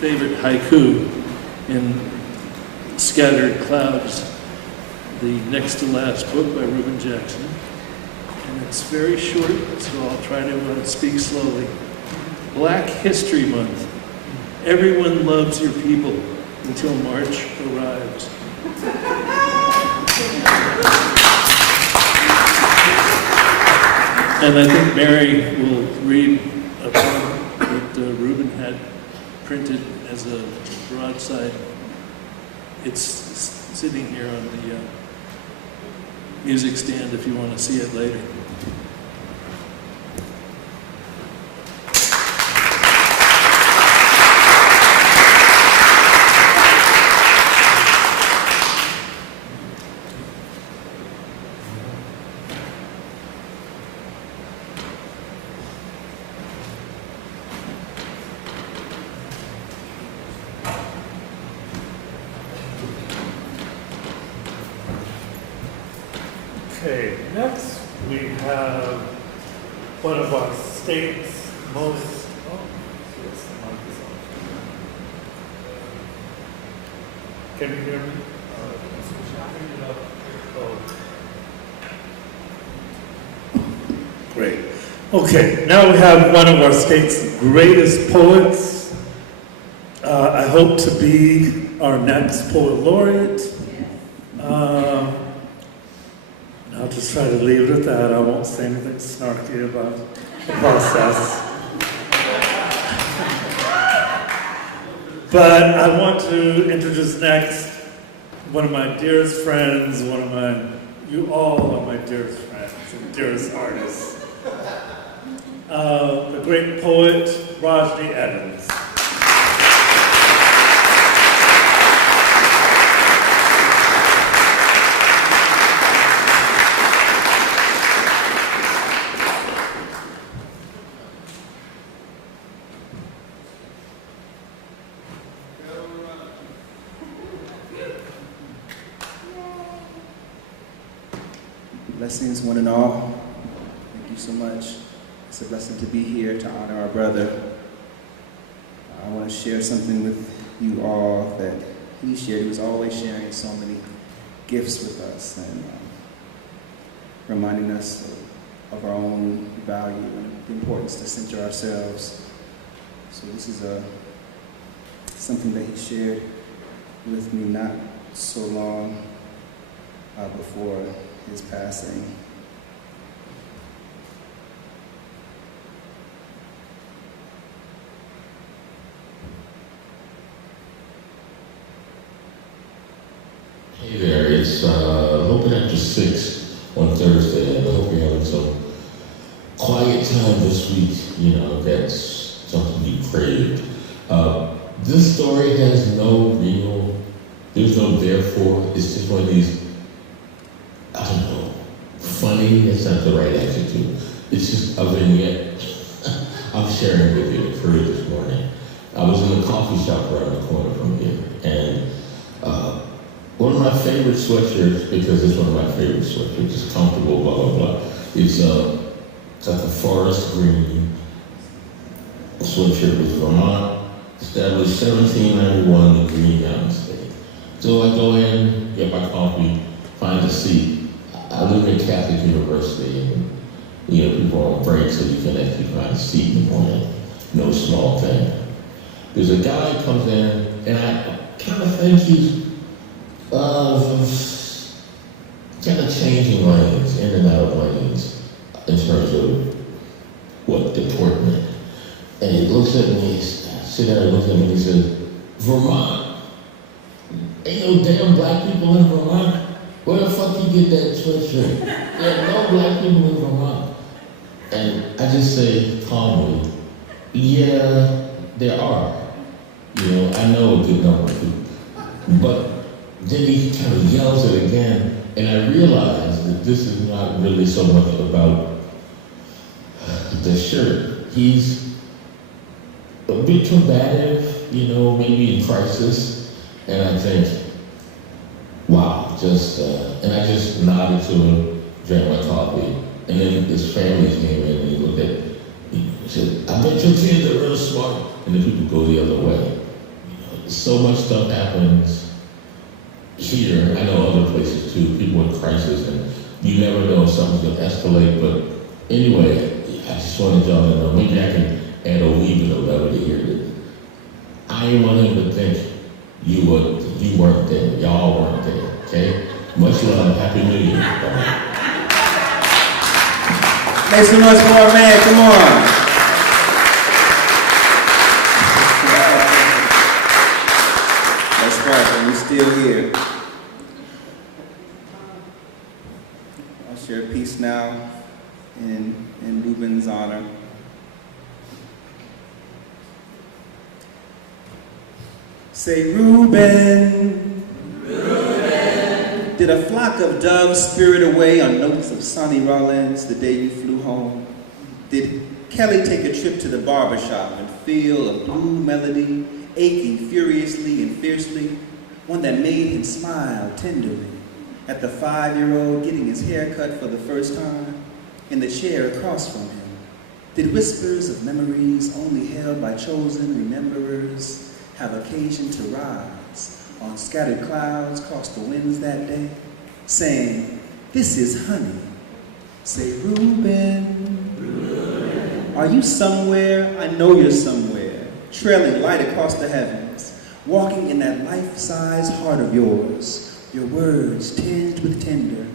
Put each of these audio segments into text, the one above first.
favorite haiku in Scattered Clouds, the next to last book by Reuben Jackson. And it's very short, so I'll try to speak slowly. Black History Month. Everyone loves your people until March arrives. And I think Mary will read a poem that Reuben had printed as a broadside. It's sitting here on the music stand if you want to see it later. Okay, next we have one of our state's most, yes, the mic is on. Can you hear me? Great. Okay, now we have one of our state's greatest poets. I hope to be our next poet laureate. I'll just try to leave it at that. I won't say anything snarky about the process. But I want to introduce next one of my dearest friends, you all are my dearest friends and dearest artists. The great poet, Rajni Evans. Blessings, one and all. Thank you so much. It's a blessing to be here to honor our brother. I want to share something with you all that he shared. He was always sharing so many gifts with us and reminding us of our own value and the importance to center ourselves. So this is something that he shared with me not so long before his passing. Hey there, it's a little bit after 6 on Thursday, and I hope you're having some quiet time this week. You know, that's something you craved. This story has there's no therefore. It's just one of these, I don't know, funny, that's not the right adjective. It's just a vignette I'm sharing with you. It occurred this morning. I was in a coffee shop around the corner from here, and one of my favorite sweatshirts, because it's one of my favorite sweatshirts, it's comfortable, blah, blah, blah. It's like a forest green sweatshirt with Vermont, established 1791 in Green Mountain State. So I go in, get my coffee, find a seat. I live in Catholic University, and people are on break, so you can actually find a seat in the morning. No small thing. There's a guy who comes in, and I kind of think he's kind of changing lanes, in and out of lanes, in terms of what deportment. And he looks at me, he sits there and looks at me, and he says, "Vermont? Ain't no damn black people in Vermont. Where the fuck you get that sweatshirt? There are no black people in Vermont." And I just say calmly, "Yeah, there are. I know a good number of people." But then he kind of yells it again, and I realize that this is not really so much about the shirt. He's a bit combative, maybe in crisis, and I think, wow, and I just nodded to him, drank my coffee, and then his family came in and he looked at me, he said, "I bet your kids are real smart," and the people go the other way. so much stuff happens here. I know other places too, people in crisis, and you never know if something's going to escalate. But anyway, I just wanted y'all to know, maybe I can add a wee bit of levity here. That I didn't want him to think you weren't there. Y'all weren't there, okay? Much love. Happy New Year. Bye. Make some noise for our man, come on. That's right, and we're still here. I'll share a piece now in Reuben's honor. Say, Reuben, Reuben, did a flock of doves spirit away on notes of Sonny Rollins the day you flew home? Did Kelly take a trip to the barbershop and feel a blue melody aching furiously and fiercely, one that made him smile tenderly at the 5-year-old getting his hair cut for the first time in the chair across from him? Did whispers of memories only held by chosen rememberers have occasion to rise on scattered clouds across the winds that day, saying, this is honey? Say, Reuben, Reuben, are you somewhere? I know you're somewhere, trailing light across the heavens, walking in that life-size heart of yours, your words tinged with tender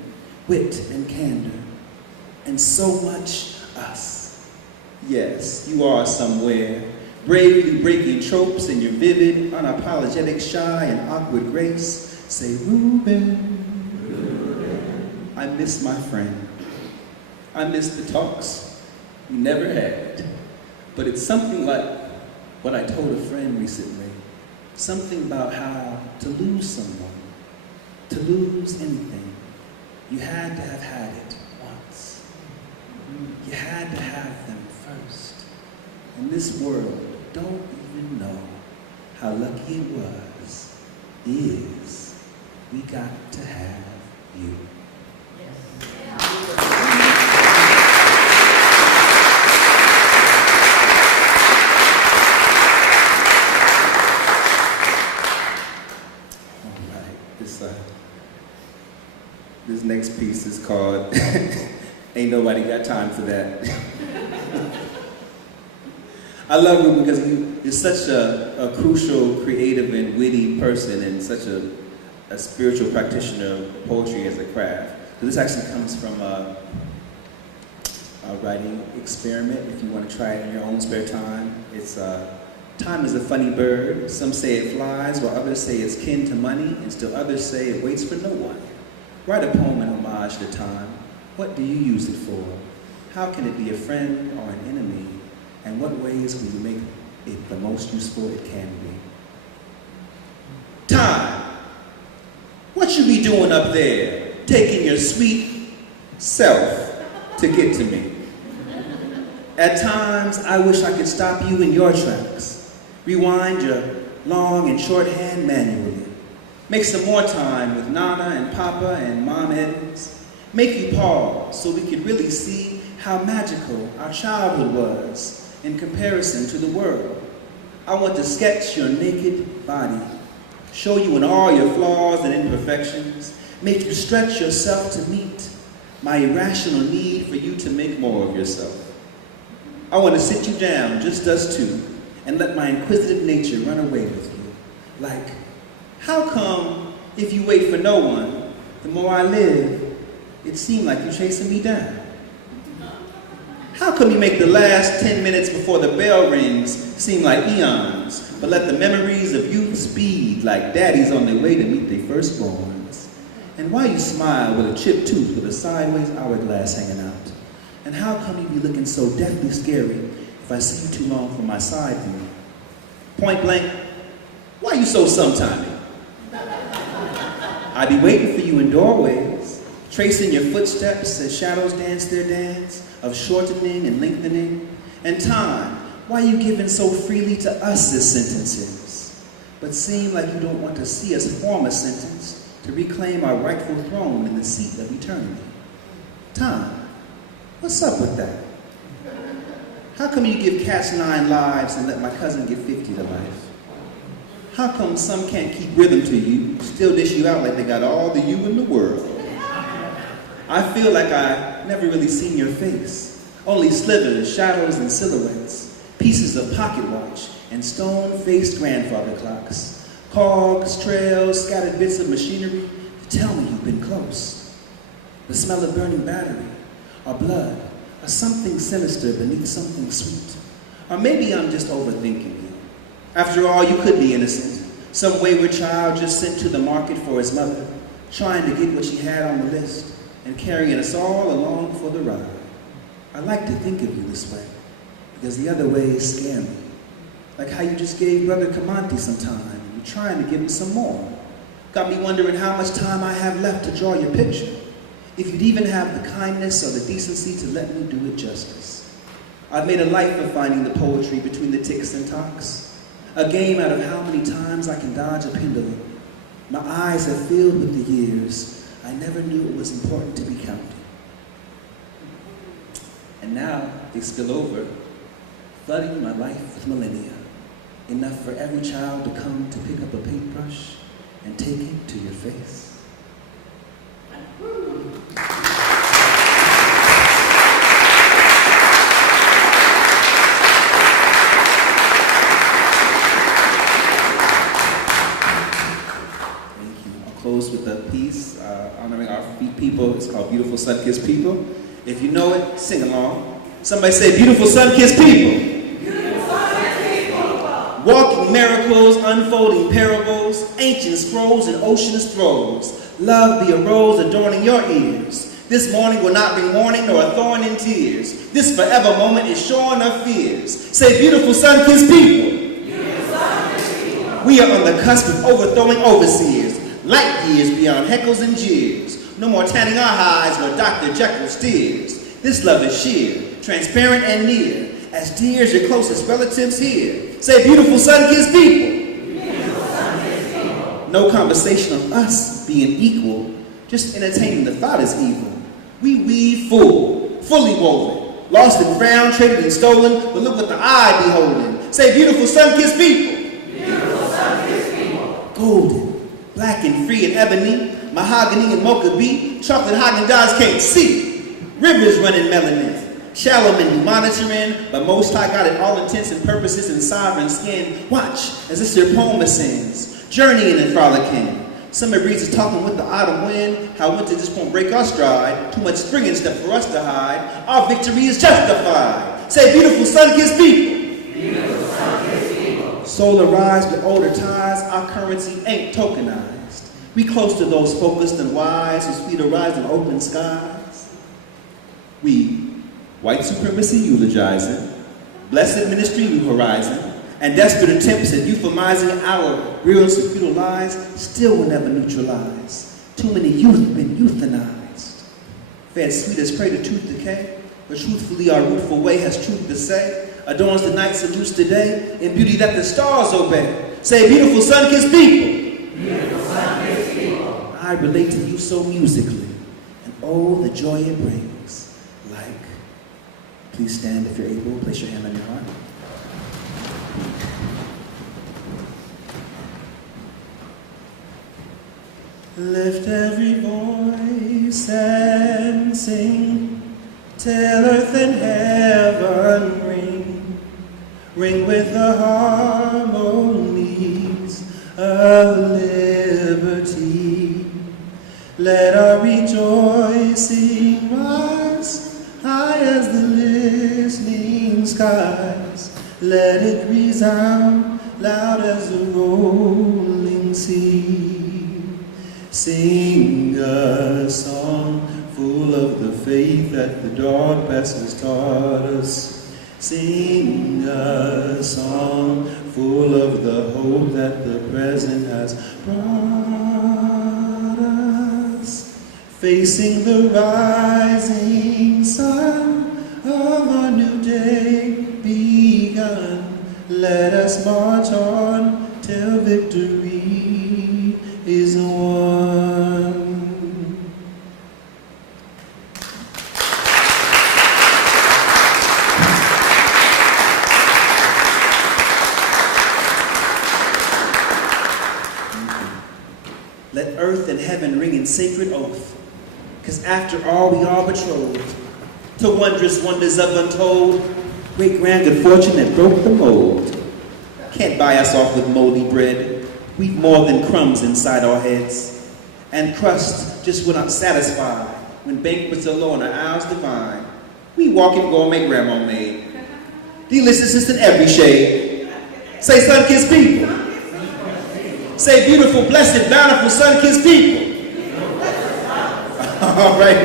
wit and candor, and so much us. Yes, you are somewhere, bravely breaking tropes in your vivid, unapologetic, shy, and awkward grace. Say, Reuben, Reuben, I miss my friend. I miss the talks we never had. But it's something like what I told a friend recently. Something about how to lose someone, to lose anything, you had to have had it once. You had to have them first. In this world, don't even know how lucky it was, is, we got to have you. All right, this next piece is called Ain't Nobody Got Time for That. I love him because he is such a crucial, creative, and witty person, and such a spiritual practitioner of poetry as a craft. So this actually comes from a writing experiment, if you want to try it in your own spare time. It's time is a funny bird. Some say it flies, while others say it's kin to money, and still others say it waits for no one. Write a poem in homage to time. What do you use it for? How can it be a friend or an enemy? And what ways will you make it the most useful it can be? Time. What you be doing up there, taking your sweet self to get to me? At times, I wish I could stop you in your tracks, rewind your long and shorthand manually, make some more time with Nana and Papa and Mom Edmonds, make you pause so we could really see how magical our childhood was in comparison to the world. I want to sketch your naked body, show you in all your flaws and imperfections, make you stretch yourself to meet my irrational need for you to make more of yourself. I want to sit you down, just us two, and let my inquisitive nature run away with you. Like, how come if you wait for no one, the more I live, it seemed like you're chasing me down? How come you make the last 10 minutes before the bell rings seem like eons, but let the memories of youth speed like daddies on their way to meet their firstborns? And why you smile with a chipped tooth with a sideways hourglass hanging out? And how come you be looking so deathly scary if I see you too long from my side view? Point blank, why you so sometimey? I be waiting for you in doorways, tracing your footsteps as shadows dance their dance of shortening and lengthening. And time, why you giving so freely to us as sentences, but seem like you don't want to see us form a sentence to reclaim our rightful throne in the seat of eternity? Time, what's up with that? How come you give cats 9 lives and let my cousin get 50 to life? How come some can't keep rhythm to you, still dish you out like they got all the you in the world? I feel like I never really seen your face, only slithers, shadows, and silhouettes, pieces of pocket watch and stone-faced grandfather clocks, cogs, trails, scattered bits of machinery to tell me you've been close. The smell of burning battery, or blood, or something sinister beneath something sweet. Or maybe I'm just overthinking you. After all, you could be innocent, some wayward child just sent to the market for his mother, trying to get what she had on the list, and carrying us all along for the ride. I like to think of you this way, because the other ways scare me. Like how you just gave Brother Camonte some time, and you're trying to give him some more. Got me wondering how much time I have left to draw your picture, if you'd even have the kindness or the decency to let me do it justice. I've made a life of finding the poetry between the ticks and tocks, a game out of how many times I can dodge a pendulum. My eyes have filled with the years. I never knew it was important to be counted. And now they spill over, flooding my life with millennia, enough for every child to come to pick up a paintbrush and take it to your face. Close with a piece honoring our people. It's called Beautiful Sun-Kissed People. If you know it, sing along. Somebody say, beautiful sun-kissed people. Beautiful sun-kissed people. Walking miracles, unfolding parables, ancient scrolls and ocean's throes. Love be a rose adorning your ears. This morning will not bring mourning nor a thorn in tears. This forever moment is shorn of fears. Say, beautiful sun-kissed people. Beautiful sun-kissed people. We are on the cusp of overthrowing overseers. Light years beyond heckles and jeers. No more tanning our hides where Dr. Jekyll steers. This love is sheer, transparent and near, as dear as your closest relatives here. Say, beautiful sun-kissed people. Beautiful sun-kissed people. No conversation of us being equal, just entertaining the thought is evil. We weave full, fully woven, lost and found, traded and stolen, but look what the eye beholding. Say, beautiful sun-kissed people. Beautiful sun-kissed people. Golden. Black and free and ebony, mahogany and mocha beet, chocolate Haagen-Dazs can't see. Rivers running melanin, shallow men do monitoring, but Most High got it all intents and purposes in sovereign skin. Watch as this your poem ascends, journeying and frolicking. Summer breezes talking with the autumn wind, how winter just won't break our stride. Too much spring and stuff for us to hide. Our victory is justified. Say, beautiful sun-kissed people. Beautiful sun-kissed people. Solar rise with older ties, our currency ain't tokenized. We close to those focused and wise whose feet arise in open skies. We, white supremacy eulogizing, blessed ministry new horizon, and desperate attempts at euphemizing our real and futile lies still will never neutralize. Too many youth been euthanized. Fed sweet as prey to tooth decay, but truthfully our rootful way has truth to say, adorns the night salutes the day, in beauty that the stars obey. Say, beautiful sun-kissed people. Beautiful sun-kissed people. I relate to you so musically, and oh, the joy it brings. Like, please stand if you're able, place your hand on your heart. Lift every voice and sing, till earth and heaven ring, ring with the harmonies of liberty. Let our rejoicing rise high as the listening skies. Let it resound loud as the rolling sea. Sing a song full of the faith that the dark past has taught us. Sing a song full of the hope that the present has brought us. Facing the rising sun of our new day begun, let us march on till victory is won. Let earth and heaven ring in sacred oath. 'Cause after all, we are betrothed to wondrous wonders of untold, great grand good fortune that broke the mold. Can't buy us off with moldy bread. We've more than crumbs inside our heads. And crust just will not satisfy when banquets are low and our hours divine. We walk in gourmet grandma made. Deliciousness in every shade. Say sun-kissed people. Say beautiful, blessed, bountiful, sun-kissed people. All right,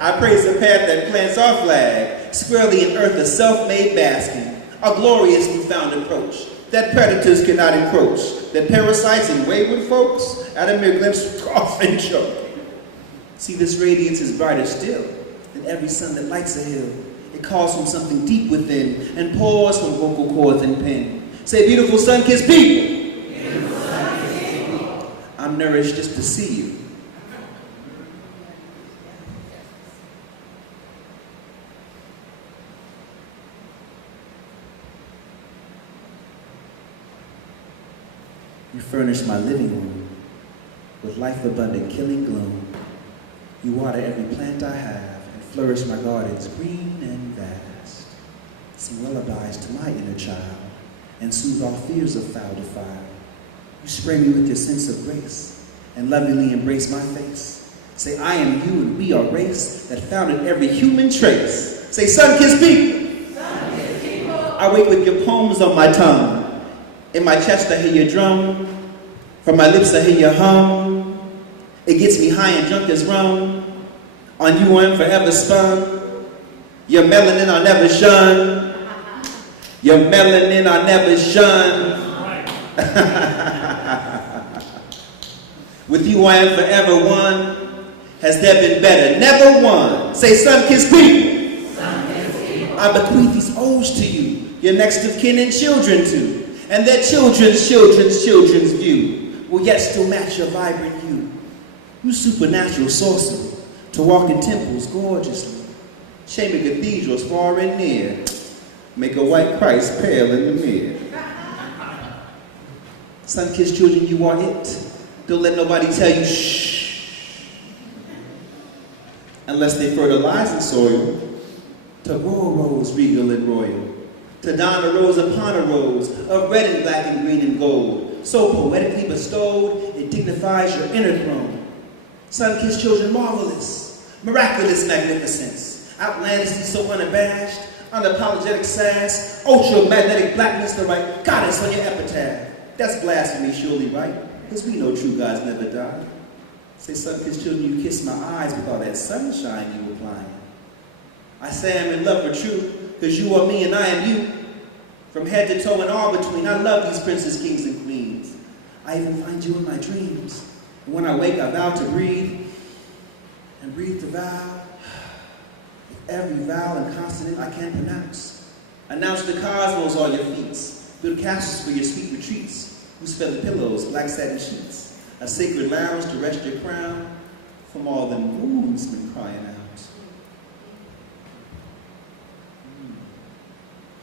I praise the path that plants our flag, squarely in earth, a self-made basking, a glorious newfound approach, that predators cannot encroach, that parasites and wayward folks at a mere glimpse cough and choke. See, this radiance is brighter still than every sun that lights a hill. It calls from something deep within and pours from vocal cords and pen. Say, beautiful sun-kissed people. Beautiful sun-kissed people. I'm nourished just to see you. You furnish my living room with life-abundant killing gloom. You water every plant I have and flourish my gardens green and vast. Sing lullabies to my inner child and soothe all fears of foul defile. You spray me with your sense of grace and lovingly embrace my face. Say, I am you and we are race that founded every human trace. Say, sun-kissed people. Sun-kissed people. I wake with your poems on my tongue. In my chest I hear your drum. From my lips I hear your hum. It gets me high and drunk as rum. On you I'm forever spun. Your melanin I'll never shun. Your melanin I'll never shun. With you I am forever one. Has there been better? Never one. Say, sun-kissed people. Sun-kissed people. I bequeath these odes to you, your next of kin and children too, and their children's children's children's view will yet still match your vibrant hue. You supernatural sorcery to walk in temples gorgeously, chamber cathedrals far and near, make a white Christ pale in the mirror. Sun-kissed children, you are it. Don't let nobody tell you shh, unless they fertilize in soil, to grow a rose regal and royal, to don a rose upon a rose of red and black and green and gold, so poetically bestowed, it dignifies your inner throne. Sun-kissed children, marvelous, miraculous magnificence, outlandishly so unabashed, unapologetic sass, ultramagnetic blackness, the right goddess on your epitaph. That's blasphemy, surely, right? Because we know true gods never die. Say, sun-kissed children, you kiss my eyes with all that sunshine you applying. I say I'm in love for true, because you are me and I am you. From head to toe and all between, I love these princes, kings, and queens. I even find you in my dreams. And when I wake, I vow to breathe, and breathe to vow. With every vowel and consonant I can pronounce. Announce the cosmos all your feats. Build castles for your sweet retreats. Whose feather pillows, black satin sheets. A sacred lounge to rest your crown from all the wounds been crying out.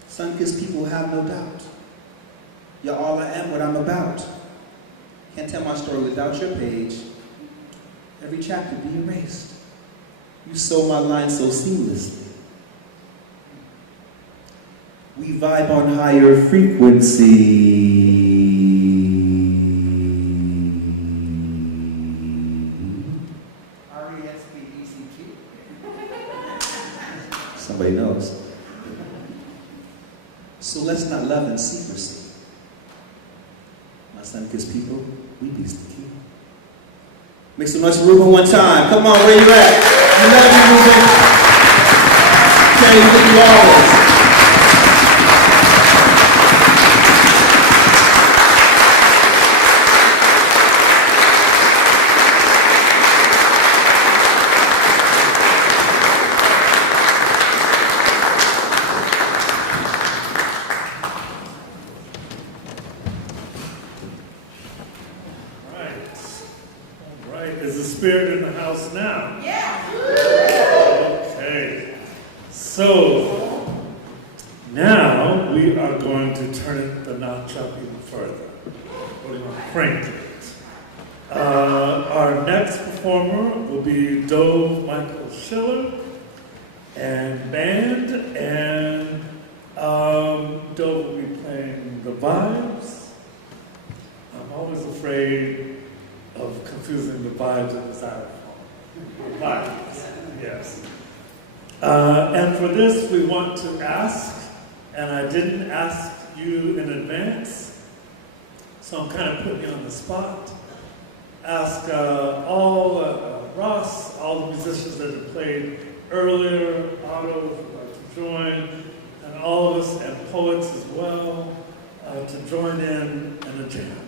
Sun-kissed people have no doubt. You're all I am, what I'm about. Can't tell my story without your page. Every chapter be erased. You sew my lines so seamlessly. We vibe on higher frequency. Somebody knows. So let's not love in secrecy. My sun-kissed people, we peace the key. Make some noise for Reuben one time. Come on, where you at? I love you, Reuben. Carry you with you always. Is the spirit in the house now? Yeah. Okay. So, now we are going to turn the notch up even further. We're going to crank it. Our next performer will be Dove Michael Schiller and band, and Dove will be playing the vibes. I'm always afraid of confusing the vibes and the xylophone. Vibes, yes. And for this, we want to ask, and I didn't ask you in advance, so I'm kind of putting you on the spot. Ask Ross, all the musicians that have played earlier, Otto, if you'd like to join, and all of us, and poets as well, to join in a jam.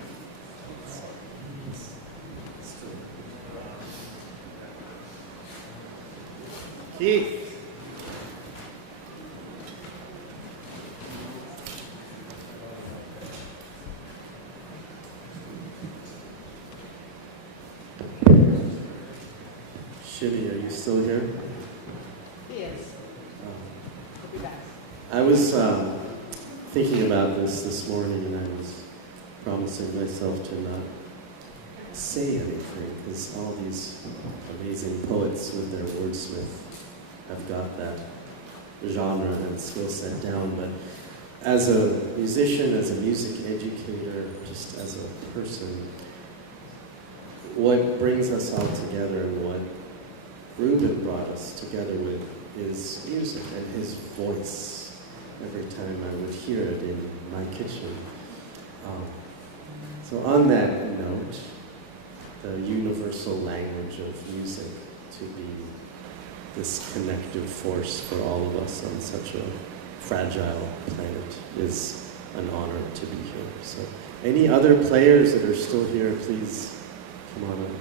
Keith. Shitty, are you still here? Yes. I'll be back. I was thinking about this morning, and I was promising myself to not say anything, because all these amazing poets with their wordsmith have got that genre and skill set down. But as a musician, as a music educator, just as a person, what brings us all together and what Reuben brought us together with is music and his voice. Every time I would hear it in my kitchen. So on that note, the universal language of music to be this connective force for all of us on such a fragile planet is an honor to be here. So any other players that are still here, please come on up.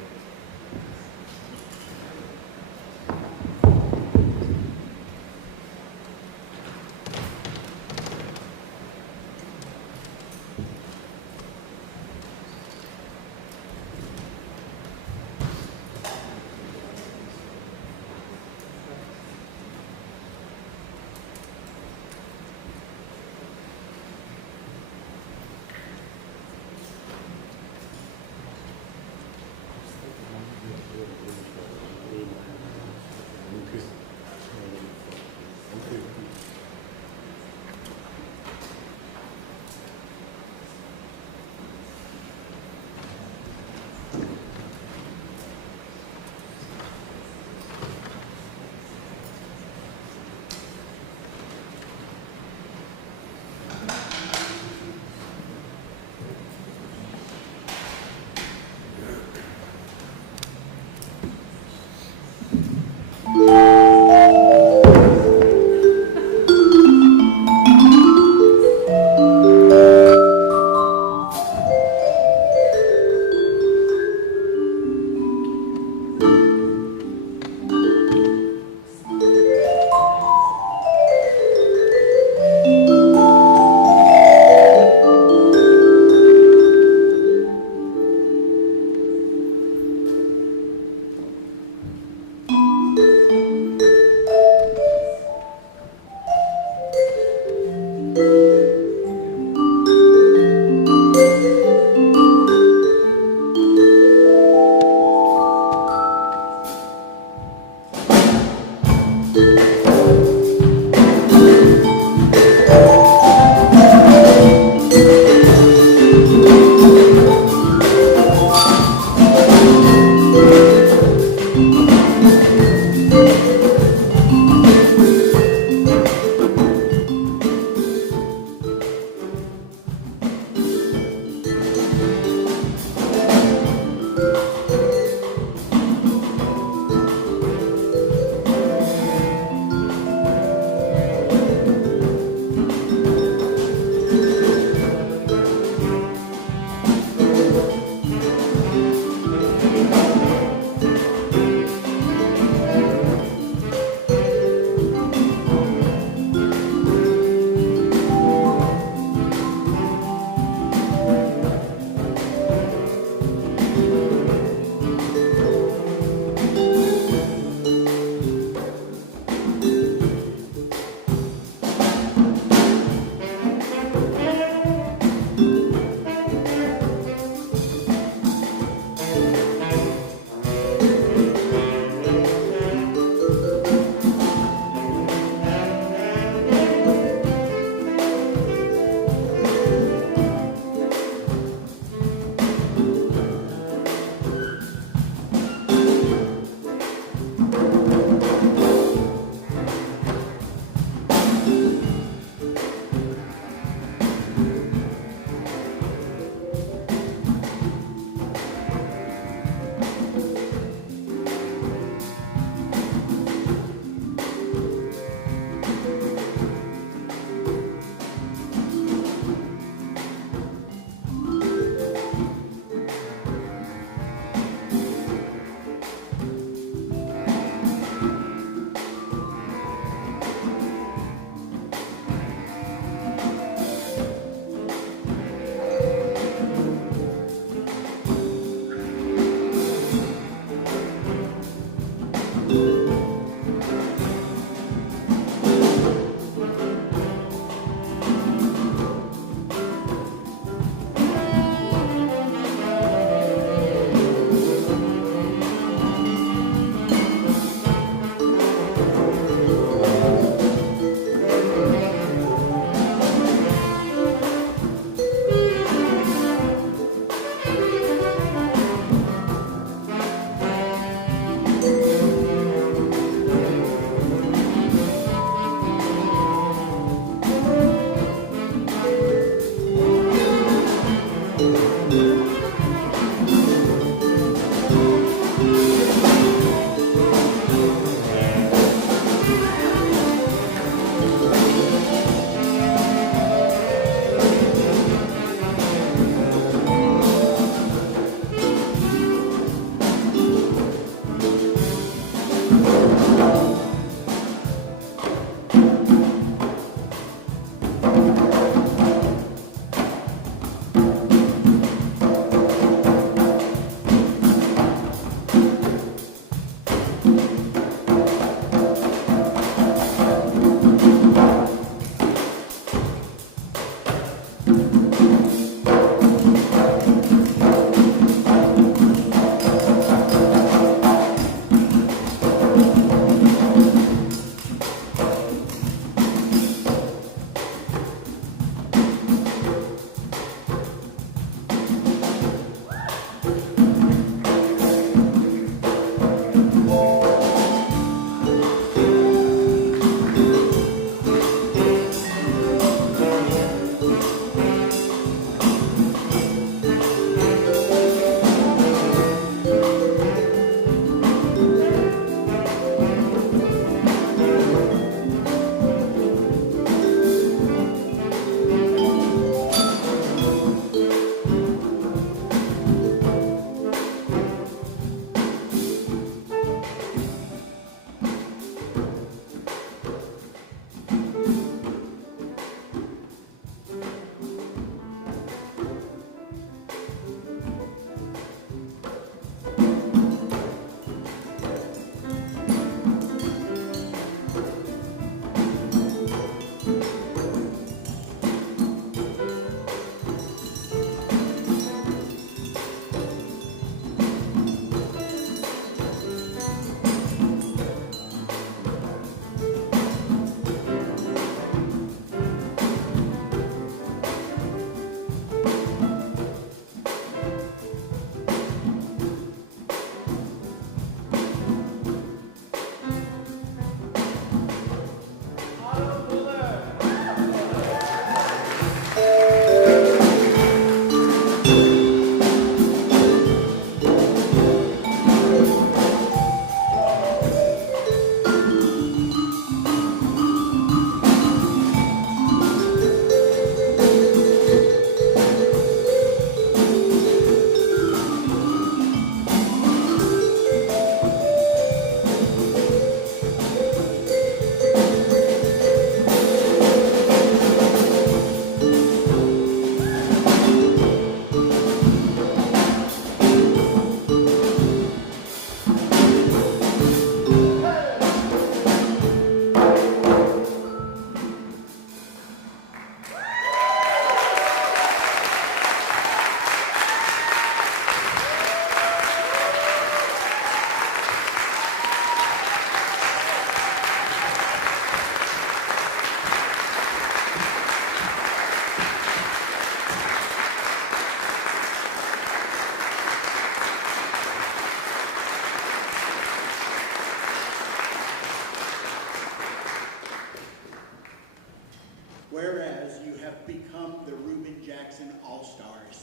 stars.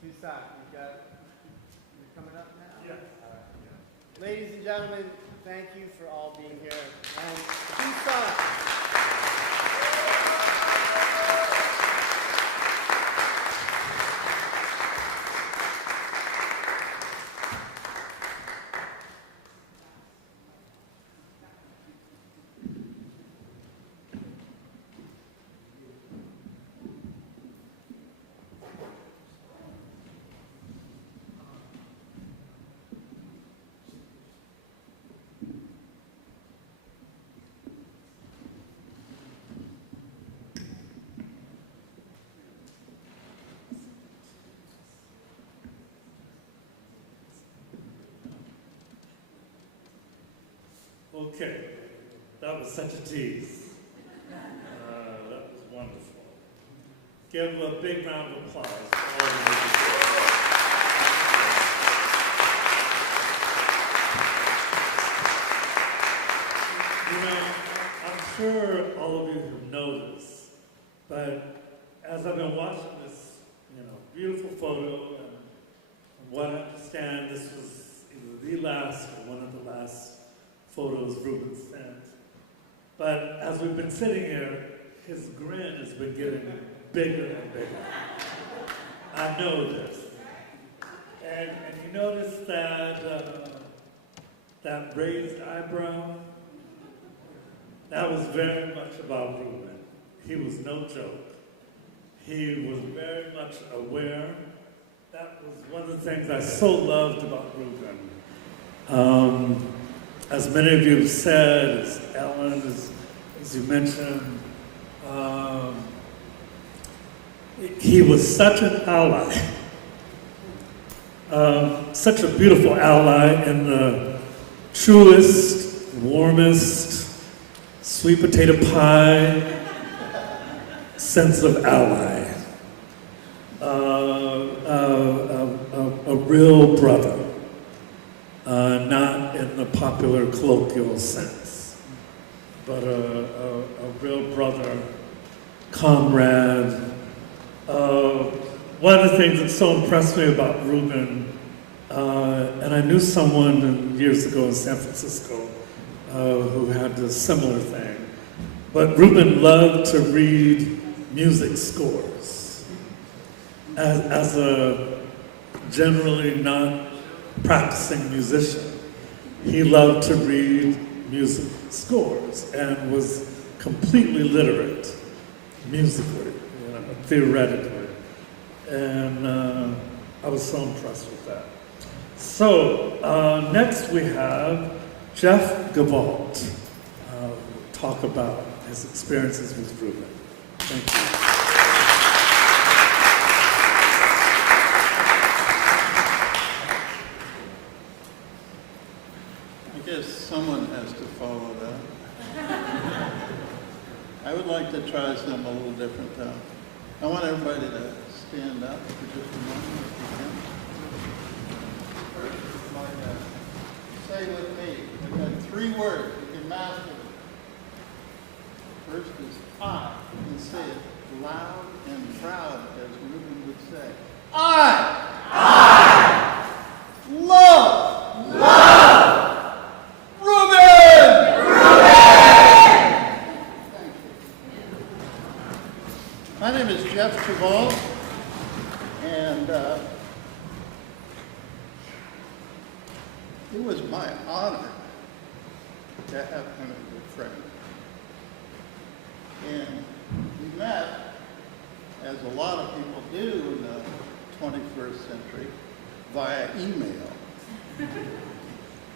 Tucson, you're coming up now? Yes. Ladies and gentlemen, thank you for all being here. And Tucson. Okay, that was such a tease. That was wonderful. Give a big round of applause for all the musicians. You know, I'm sure all of you have noticed, but as I've been watching this, beautiful photo, and from what I understand, this was either the last or one of the last photos Reuben sent. But as we've been sitting here, his grin has been getting bigger and bigger. I know this. And you notice that raised eyebrow? That was very much about Reuben. He was no joke. He was very much aware. That was one of the things I so loved about Reuben. As many of you have said, as Ellen, as you mentioned, he was such an ally, such a beautiful ally in the truest, warmest, sweet potato pie sense of ally. A real brother. Not in the popular colloquial sense, but a real brother, comrade. One of the things that so impressed me about Reuben, and I knew someone years ago in San Francisco who had a similar thing, but Reuben loved to read music scores. As a generally not practicing musician, he loved to read music scores and was completely literate musically, theoretically. And I was so impressed with that. So next we have Jeff Gavalt talk about his experiences with Reuben. Thank you. I guess someone has to follow that. I would like to try something a little different. I want everybody to stand up for just a moment if you can. First, say with me. We've got 3 words. You can master them. First is I. You can say it loud and proud, as Reuben would say. I! I! Love! Love! Reuben! Reuben! Thank you. My name is Jeff Gavalt, and it was my honor to have him as a good friend. And we met, as a lot of people do in the 21st century, via email.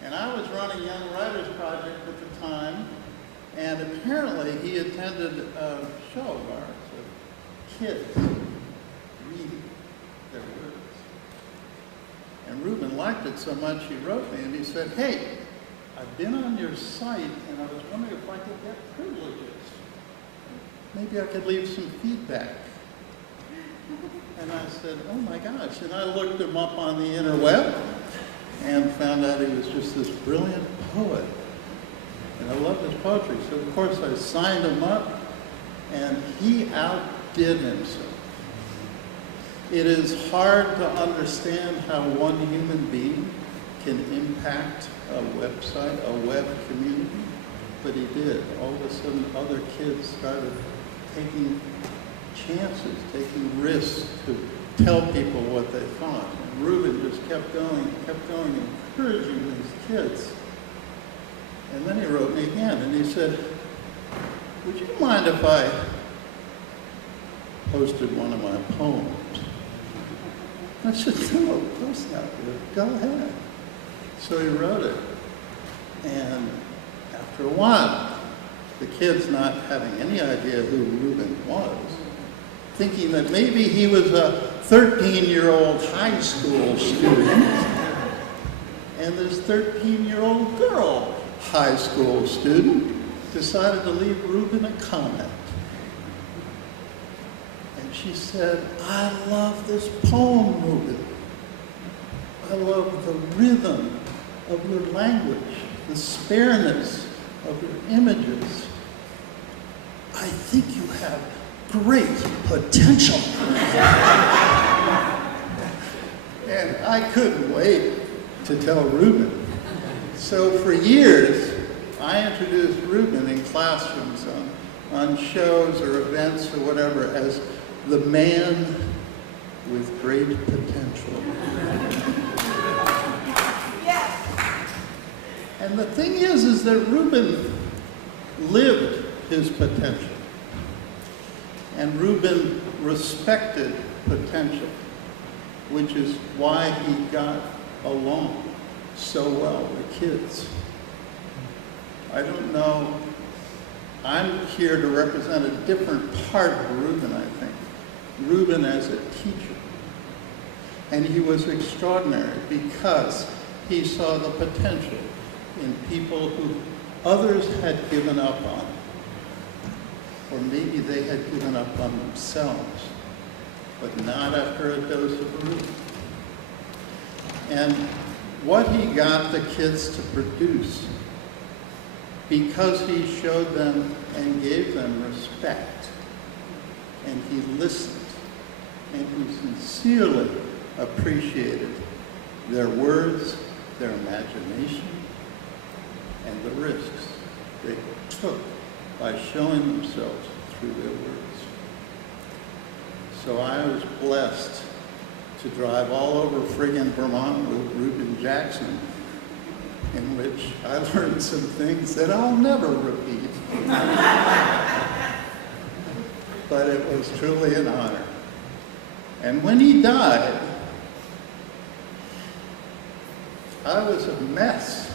And I was running Young Writers Project at the time, and apparently he attended a show of ours of kids reading their words. And Reuben liked it so much he wrote me and he said, "Hey, I've been on your site and I was wondering if I could get privileges. Maybe I could leave some feedback." And I said, "Oh my gosh." And I looked him up on the interweb and found out he was just this brilliant poet. And I loved his poetry, so of course I signed him up, and he outdid himself. It is hard to understand how one human being can impact a website, a web community, but he did. All of a sudden, other kids started taking chances, taking risks to tell people what they thought. And Reuben just kept going, encouraging these kids. And then he wrote me again, and he said, would you mind if I posted one of my poems? I said, no, of course not. Go ahead. So he wrote it. And after a while, the kids, not having any idea who Reuben was, thinking that maybe he was a 13-year-old high school student, and this 13-year-old girl high school student decided to leave Reuben a comment. And she said, I love this poem, Reuben. I love the rhythm of your language, the spareness of your images. I think you have great potential. And I couldn't wait to tell Reuben. So for years, I introduced Reuben in classrooms on shows or events or whatever as the man with great potential. Yes. And the thing is that Reuben lived his potential. And Reuben respected potential, which is why he got along so well with kids. I don't know, I'm here to represent a different part of Reuben, I think. Reuben as a teacher. And he was extraordinary because he saw the potential in people who others had given up on. Or maybe they had given up on themselves, but not after a dose of Reuben. And what he got the kids to produce, because he showed them and gave them respect, and he listened, and he sincerely appreciated their words, their imagination, and the risks they took by showing themselves through their words. So I was blessed to drive all over friggin' Vermont with Reuben Jackson, in which I learned some things that I'll never repeat. But it was truly an honor. And when he died, I was a mess.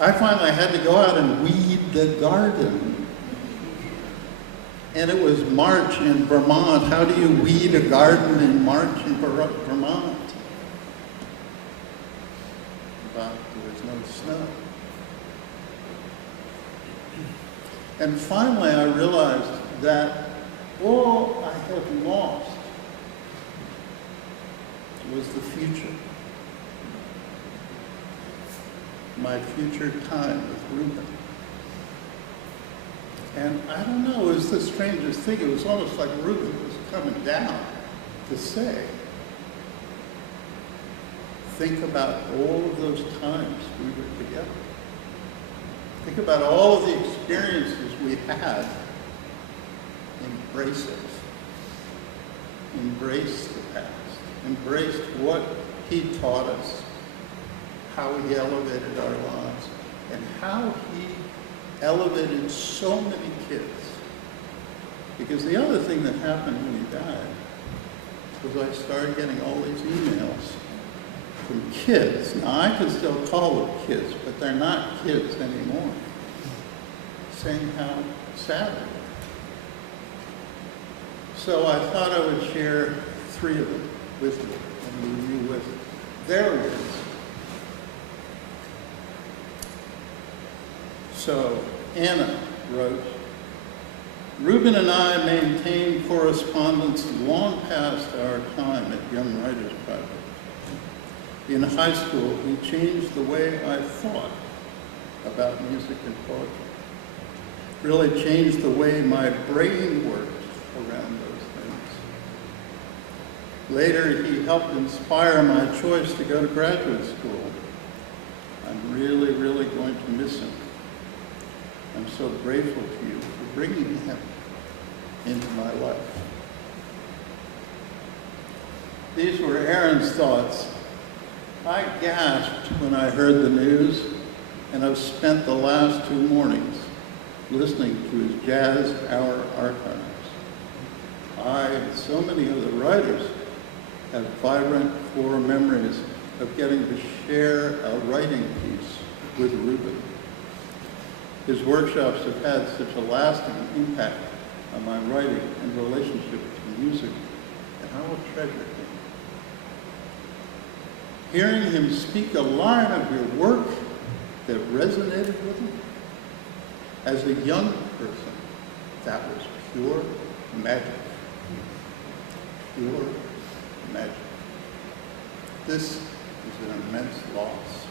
I finally had to go out and weed the garden. And it was March in Vermont. How do you weed a garden in March in Vermont? But there was no snow. And finally I realized that all I had lost was the future. My future time with Reuben. And I don't know, it was the strangest thing. It was almost like Reuben was coming down to say, think about all of those times we were together. Think about all of the experiences we had. Embrace it. Embrace the past. Embrace what he taught us, how he elevated our lives, and how he elevated so many kids. Because the other thing that happened when he died was I started getting all these emails from kids. Now I can still call them kids, but they're not kids anymore, saying how sad they were. So I thought I would share 3 of them with you and leave you with their words. So Anna wrote, Reuben and I maintained correspondence long past our time at Young Writers Project. In high school, he changed the way I thought about music and poetry. Really changed the way my brain worked around those things. Later, he helped inspire my choice to go to graduate school. I'm really, really going to miss him. I'm so grateful to you for bringing him into my life. These were Aaron's thoughts. I gasped when I heard the news, and I've spent the last 2 mornings listening to his Jazz Hour archives. I and so many other writers have vibrant core memories of getting to share a writing piece with Reuben. His workshops have had such a lasting impact on my writing and relationship to music, and I will treasure him. Hearing him speak a line of your work that resonated with him, as a young person, that was pure magic. Pure magic. This is an immense loss.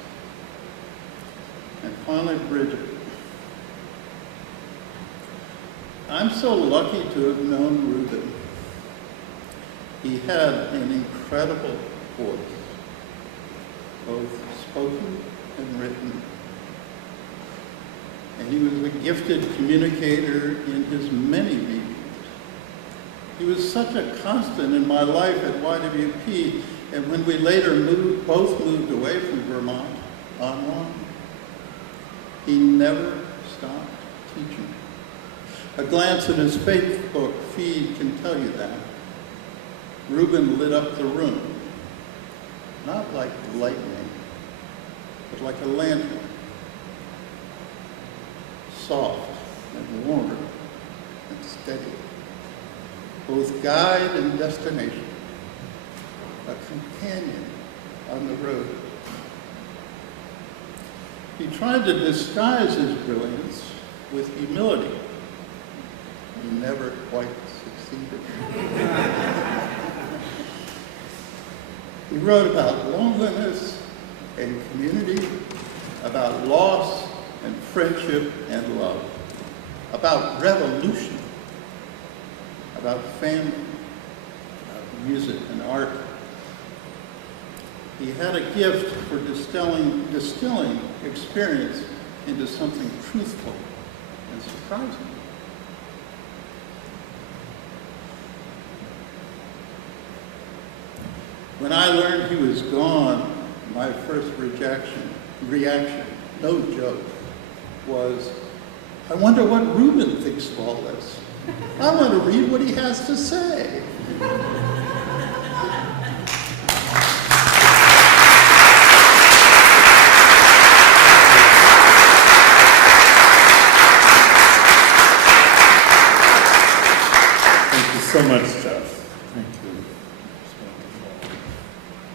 And finally, Bridget. I'm so lucky to have known Reuben. He had an incredible voice, both spoken and written. And he was a gifted communicator in his many meetings. He was such a constant in my life at YWP, and when we later both moved away from Vermont online, he never stopped teaching. A glance at his Facebook feed can tell you that. Reuben lit up the room, not like lightning, but like a lantern. Soft and warm and steady, both guide and destination, a companion on the road. He tried to disguise his brilliance with humility. He never quite succeeded. He wrote about loneliness and community, about loss and friendship and love, about revolution, about family, about music and art. He had a gift for distilling experience into something truthful and surprising. When I learned he was gone, my first reaction, no joke, was, I wonder what Reuben thinks of all this. I want to read what he has to say. Thank you so much, Jeff. Thank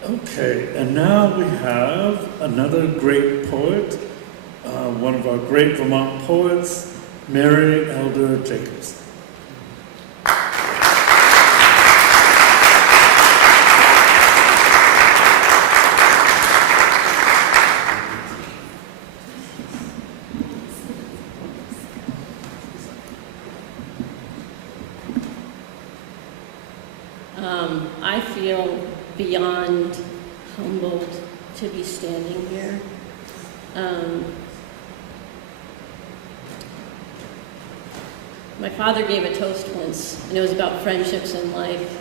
you. Okay, and now we have another great poet, one of our great Vermont poets, Mary Elder Jacobs. I feel beyond humbled to be standing here. My father gave a toast once, and it was about friendships in life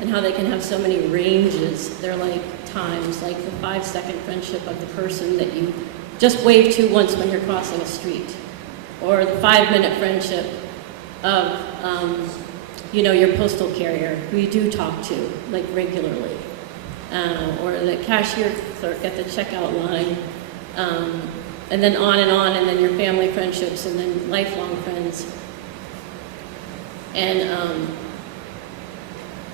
and how they can have so many ranges. They're like times, like the 5-second friendship of the person that you just waved to once when you're crossing a street, or the 5-minute friendship of your postal carrier who you do talk to like regularly, or the cashier clerk at the checkout line, and then on, and then your family friendships, and then lifelong friends. And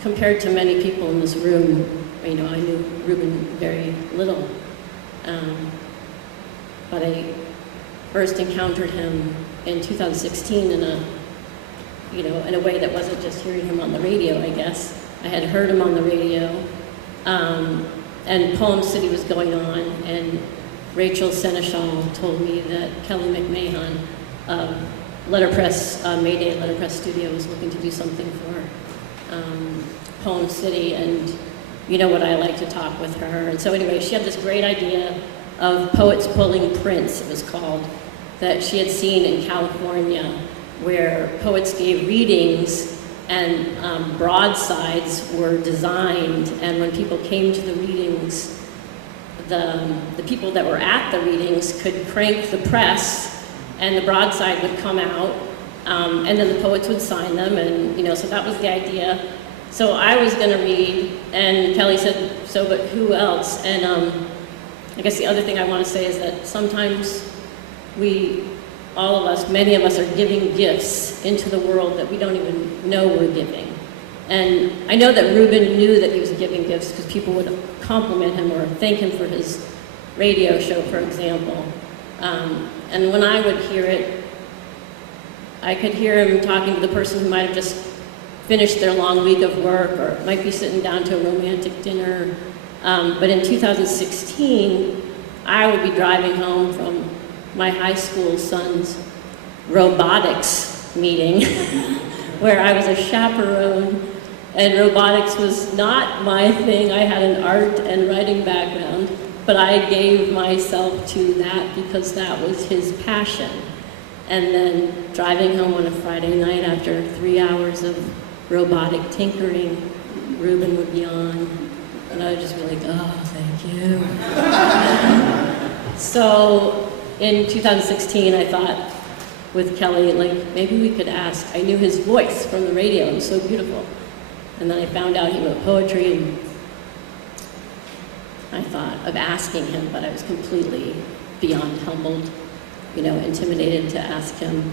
compared to many people in this room, I knew Reuben very little, but I first encountered him in 2016 in a way that wasn't just hearing him on the radio, I guess. I had heard him on the radio, and Poem City was going on, and Rachel Seneschal told me that Kelly McMahon, Letterpress, Mayday Letterpress Studio, was looking to do something for Poem City, and you know what, I like to talk with her. And so anyway, she had this great idea of Poets Pulling Prints, it was called, that she had seen in California, where poets gave readings and broadsides were designed, and when people came to the readings, the people that were at the readings could crank the press and the broadside would come out, and then the poets would sign them, and so that was the idea. So I was going to read, and Kelly said, so but who else? And I guess the other thing I want to say is that sometimes all of us, many of us are giving gifts into the world that we don't even know we're giving. And I know that Reuben knew that he was giving gifts because people would compliment him or thank him for his radio show, for example. And when I would hear it, I could hear him talking to the person who might have just finished their long week of work or might be sitting down to a romantic dinner. But in 2016, I would be driving home from my high school son's robotics meeting where I was a chaperone, and robotics was not my thing. I had an art and writing background, but I gave myself to that because that was his passion. And then driving home on a Friday night after 3 hours of robotic tinkering, Reuben would be on, and I would just be like, oh, thank you. So in 2016, I thought with Kelly, like, maybe we could ask. I knew his voice from the radio, it was so beautiful. And then I found out he wrote poetry, and I thought of asking him, but I was completely beyond humbled, intimidated to ask him.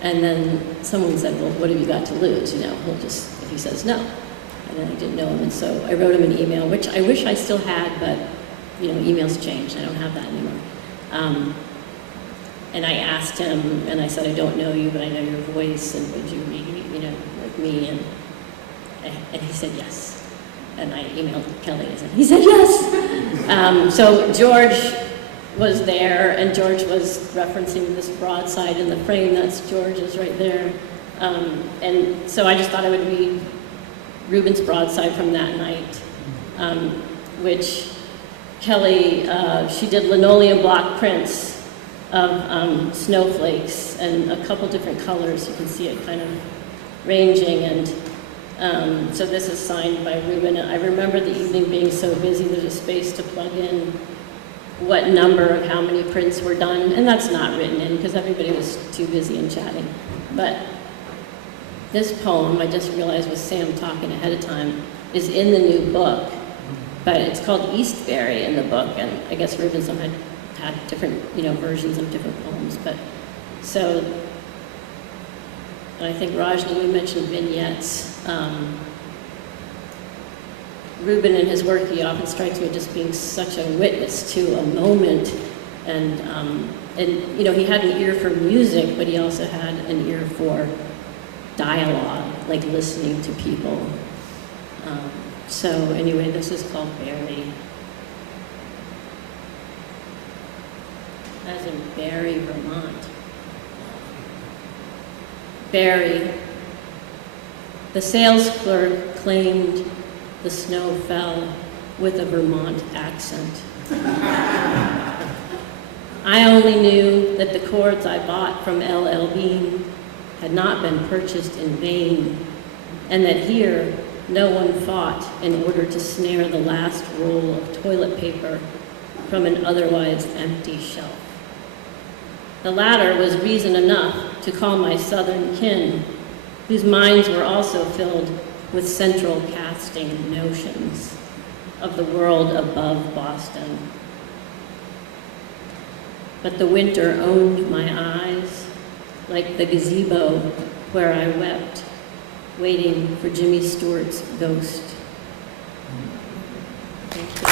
And then someone said, well, what have you got to lose? He'll just, if he says no. And then I didn't know him, and so I wrote him an email, which I wish I still had, but, emails changed. I don't have that anymore. And I asked him, and I said, I don't know you, but I know your voice, and would you read, with me? And he said yes. And I emailed Kelly, and he said yes. So George was there, and George was referencing this broadside in the frame. That's George's right there. And so I just thought I would read Reuben's broadside from that night, which Kelly, she did linoleum block prints of snowflakes and a couple different colors. You can see it kind of ranging, and so this is signed by Reuben. I remember the evening being so busy, there's a space to plug in what number of how many prints were done, and that's not written in because everybody was too busy and chatting. But this poem, I just realized with Sam talking ahead of time, is in the new book, but it's called Eastbury in the book, and I guess Reuben somehow had different, versions of different poems. But so, and I think Rajni, we mentioned vignettes. Reuben in his work, he often strikes me as just being such a witness to a moment, and he had an ear for music, but he also had an ear for dialogue, like listening to people. So anyway, this is called Barry. As in Barry, Vermont. Barry. The sales clerk claimed the snow fell with a Vermont accent. I only knew that the cords I bought from L.L. Bean had not been purchased in vain, and that here no one fought in order to snare the last roll of toilet paper from an otherwise empty shelf. The latter was reason enough to call my southern kin, whose minds were also filled with central casting notions of the world above Boston. But the winter owned my eyes, like the gazebo where I wept, waiting for Jimmy Stewart's ghost. Thank you.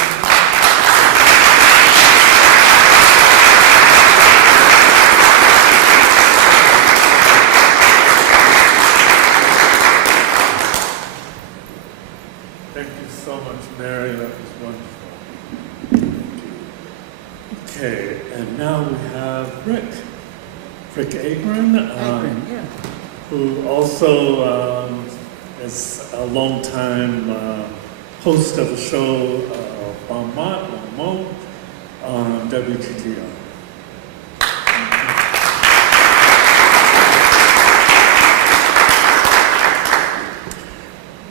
Thank you so much, Mary. That was wonderful. Okay. Rick Agron, who also is a longtime host of a show, Mont on WGTO.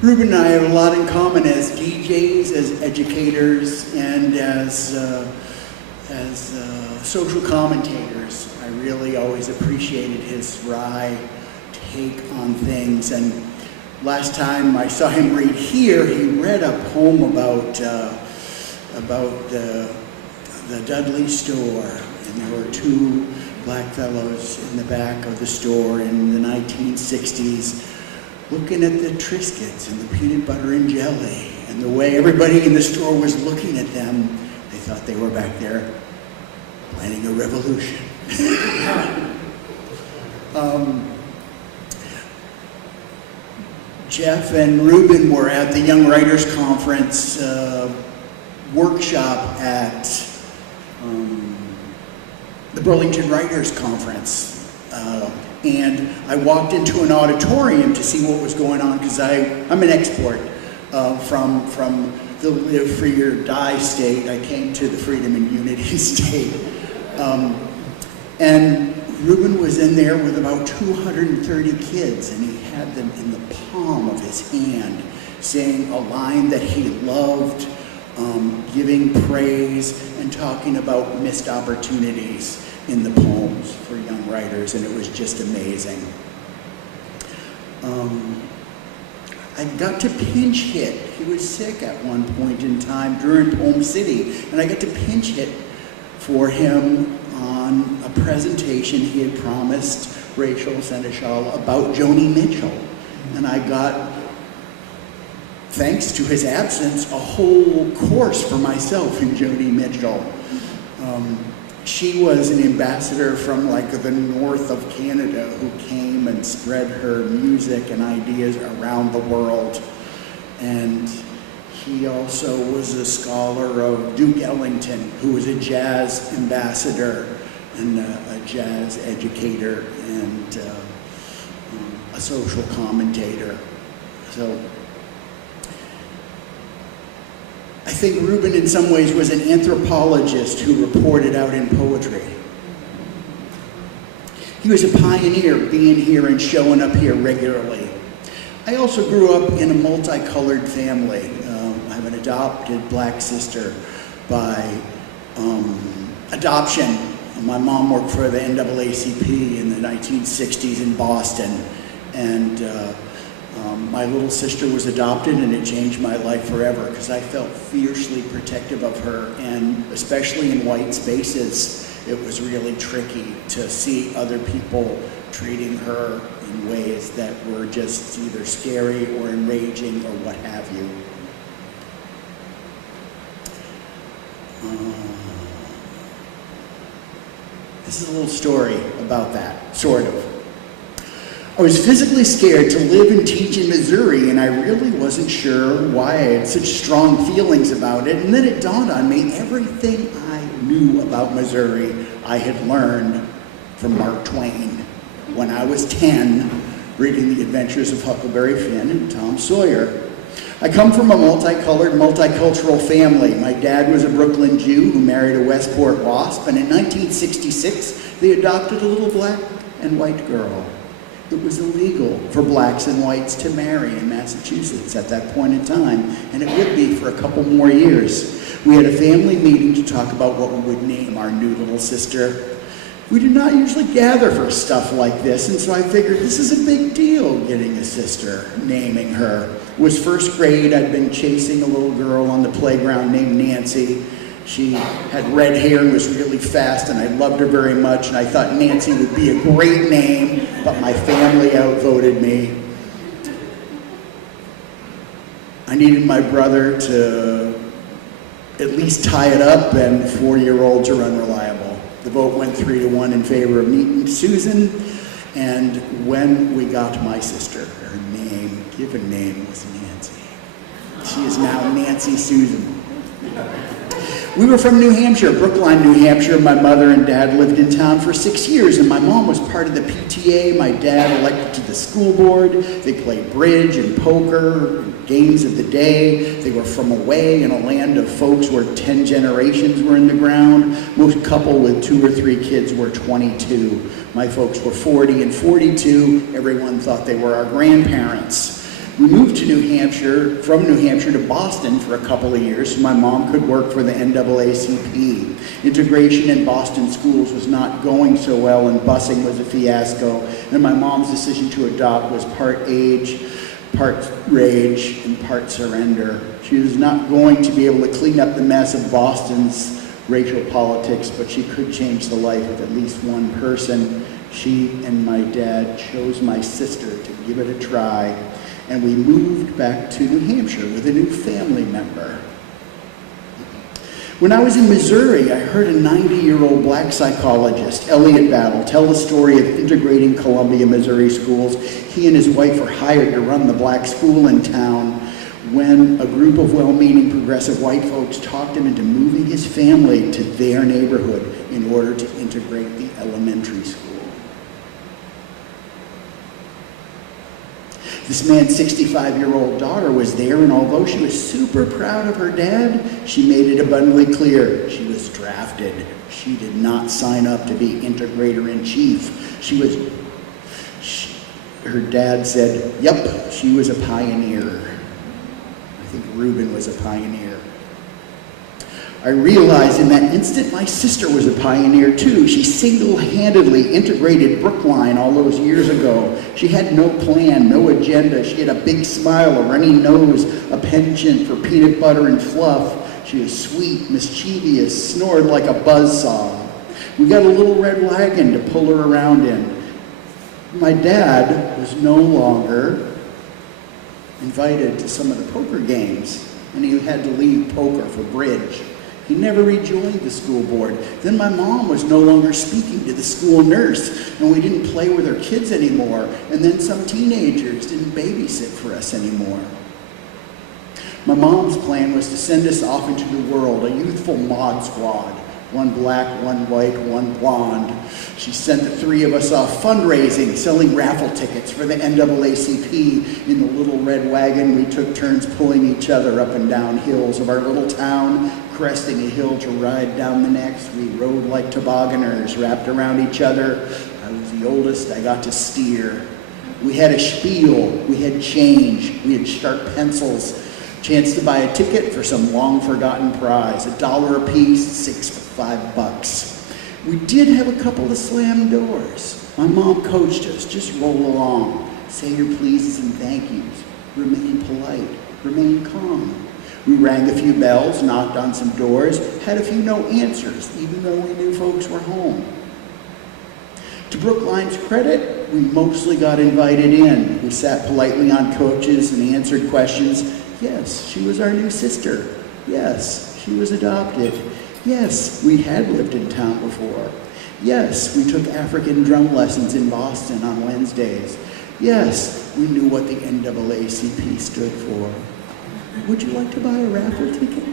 Reuben and I have a lot in common as DJs, as educators, and as social commentators. I really always appreciated his wry take on things. And last time I saw him read here, he read a poem about the Dudley store, and there were two black fellows in the back of the store in the 1960s. Looking at the Triscuits and the peanut butter and jelly, and the way everybody in the store was looking at them, they thought they were back there planning a revolution. Jeff and Reuben were at the Young Writers Conference workshop at the Burlington Writers Conference. And I walked into an auditorium to see what was going on because I'm an export from the Live Free or Die state. I came to the Freedom and Unity state. And Reuben was in there with about 230 kids, and he had them in the palm of his hand, saying a line that he loved, giving praise and talking about missed opportunities in the poems for young writers, and it was just amazing. I got to pinch hit. He was sick at one point in time during Poem City, and I got to pinch hit for him on a presentation he had promised Rachel Seneschal about Joni Mitchell. And I got, thanks to his absence, a whole course for myself in Joni Mitchell. She was an ambassador from like the north of Canada who came and spread her music and ideas around the world. And he also was a scholar of Duke Ellington, who was a jazz ambassador and a jazz educator and a social commentator. So I think Reuben in some ways was an anthropologist who reported out in poetry. He was a pioneer being here and showing up here regularly. I also grew up in a multicolored family. I have an adopted black sister by adoption. My mom worked for the NAACP in the 1960s in Boston, and my little sister was adopted, and it changed my life forever because I felt fiercely protective of her, and especially in white spaces, it was really tricky to see other people treating her in ways that were just either scary or enraging or what have you. This is a little story about that, sort of. I was physically scared to live and teach in Missouri, and I really wasn't sure why I had such strong feelings about it. And then it dawned on me, everything I knew about Missouri I had learned from Mark Twain when I was 10, reading The Adventures of Huckleberry Finn and Tom Sawyer. I come from a multicolored, multicultural family. My dad was a Brooklyn Jew who married a Westport WASP, and in 1966, they adopted a little black and white girl. It was illegal for blacks and whites to marry in Massachusetts at that point in time, and it would be for a couple more years. We had a family meeting to talk about what we would name our new little sister. We did not usually gather for stuff like this, and so I figured this is a big deal, getting a sister, naming her. It was first grade. I'd been chasing a little girl on the playground named Nancy. She had red hair and was really fast, and I loved her very much, and I thought Nancy would be a great name, but my family outvoted me. I needed my brother to at least tie it up, and 4-year-olds are unreliable. The vote went 3-1 in favor of Neat Susan, and when we got my sister, her name, given name, was Nancy. She is now Nancy Susan. We were from New Hampshire, Brookline, New Hampshire. My mother and dad lived in town for 6 years, and my mom was part of the PTA. My dad elected to the school board. They played bridge and poker, and games of the day. They were from away in a land of folks where 10 generations were in the ground. Most couple with 2 or 3 kids were 22. My folks were 40 and 42. Everyone thought they were our grandparents. We moved to New Hampshire, from New Hampshire to Boston for a couple of years so my mom could work for the NAACP. Integration in Boston schools was not going so well and busing was a fiasco, and my mom's decision to adopt was part age, part rage, and part surrender. She was not going to be able to clean up the mess of Boston's racial politics, but she could change the life of at least one person. She and my dad chose my sister to give it a try. And we moved back to New Hampshire with a new family member. When I was in Missouri, I heard a 90-year-old black psychologist, Elliot Battle, tell the story of integrating Columbia, Missouri schools. He and his wife were hired to run the black school in town when a group of well-meaning progressive white folks talked him into moving his family to their neighborhood in order to integrate the elementary school. This man's 65-year-old daughter was there, and although she was super proud of her dad, she made it abundantly clear she was drafted. She did not sign up to be integrator-in-chief. Her dad said, yep, she was a pioneer. I think Reuben was a pioneer. I realized in that instant my sister was a pioneer too. She single-handedly integrated Brookline all those years ago. She had no plan, no agenda. She had a big smile, a runny nose, a penchant for peanut butter and fluff. She was sweet, mischievous, snored like a buzzsaw. We got a little red wagon to pull her around in. My dad was no longer invited to some of the poker games, and he had to leave poker for bridge. He never rejoined the school board. Then my mom was no longer speaking to the school nurse, and we didn't play with our kids anymore. And then some teenagers didn't babysit for us anymore. My mom's plan was to send us off into the world, a youthful mod squad. One black, one white, one blonde. She sent the 3 of us off fundraising, selling raffle tickets for the NAACP. In the little red wagon, we took turns pulling each other up and down hills of our little town, cresting a hill to ride down the next. We rode like tobogganers, wrapped around each other. I was the oldest, I got to steer. We had a spiel, we had change, we had sharp pencils, chance to buy a ticket for some long-forgotten prize, $1 a piece, 6 for $5. We did have a couple of slam doors. My mom coached us, just roll along, say your pleases and thank yous, remain polite, remain calm. We rang a few bells, knocked on some doors, had a few no answers, even though we knew folks were home. To Brookline's credit, we mostly got invited in. We sat politely on couches and answered questions. Yes, she was our new sister. Yes, she was adopted. Yes, we had lived in town before. Yes, we took African drum lessons in Boston on Wednesdays. Yes, we knew what the NAACP stood for. Would you like to buy a raffle ticket?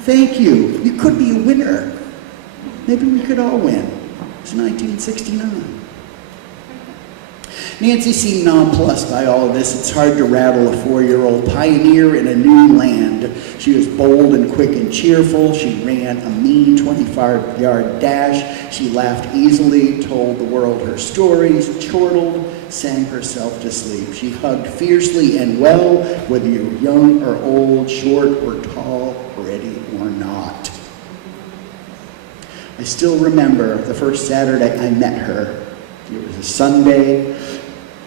Thank you. You could be a winner. Maybe we could all win. It's 1969. Nancy seemed nonplussed by all of this. It's hard to rattle a 4-year-old pioneer in a new land. She was bold and quick and cheerful. She ran a mean 25-yard dash. She laughed easily, told the world her stories, chortled, sang herself to sleep. She hugged fiercely and well, whether you're young or old, short or tall, ready or not. I still remember the first Saturday I met her. It was a Sunday,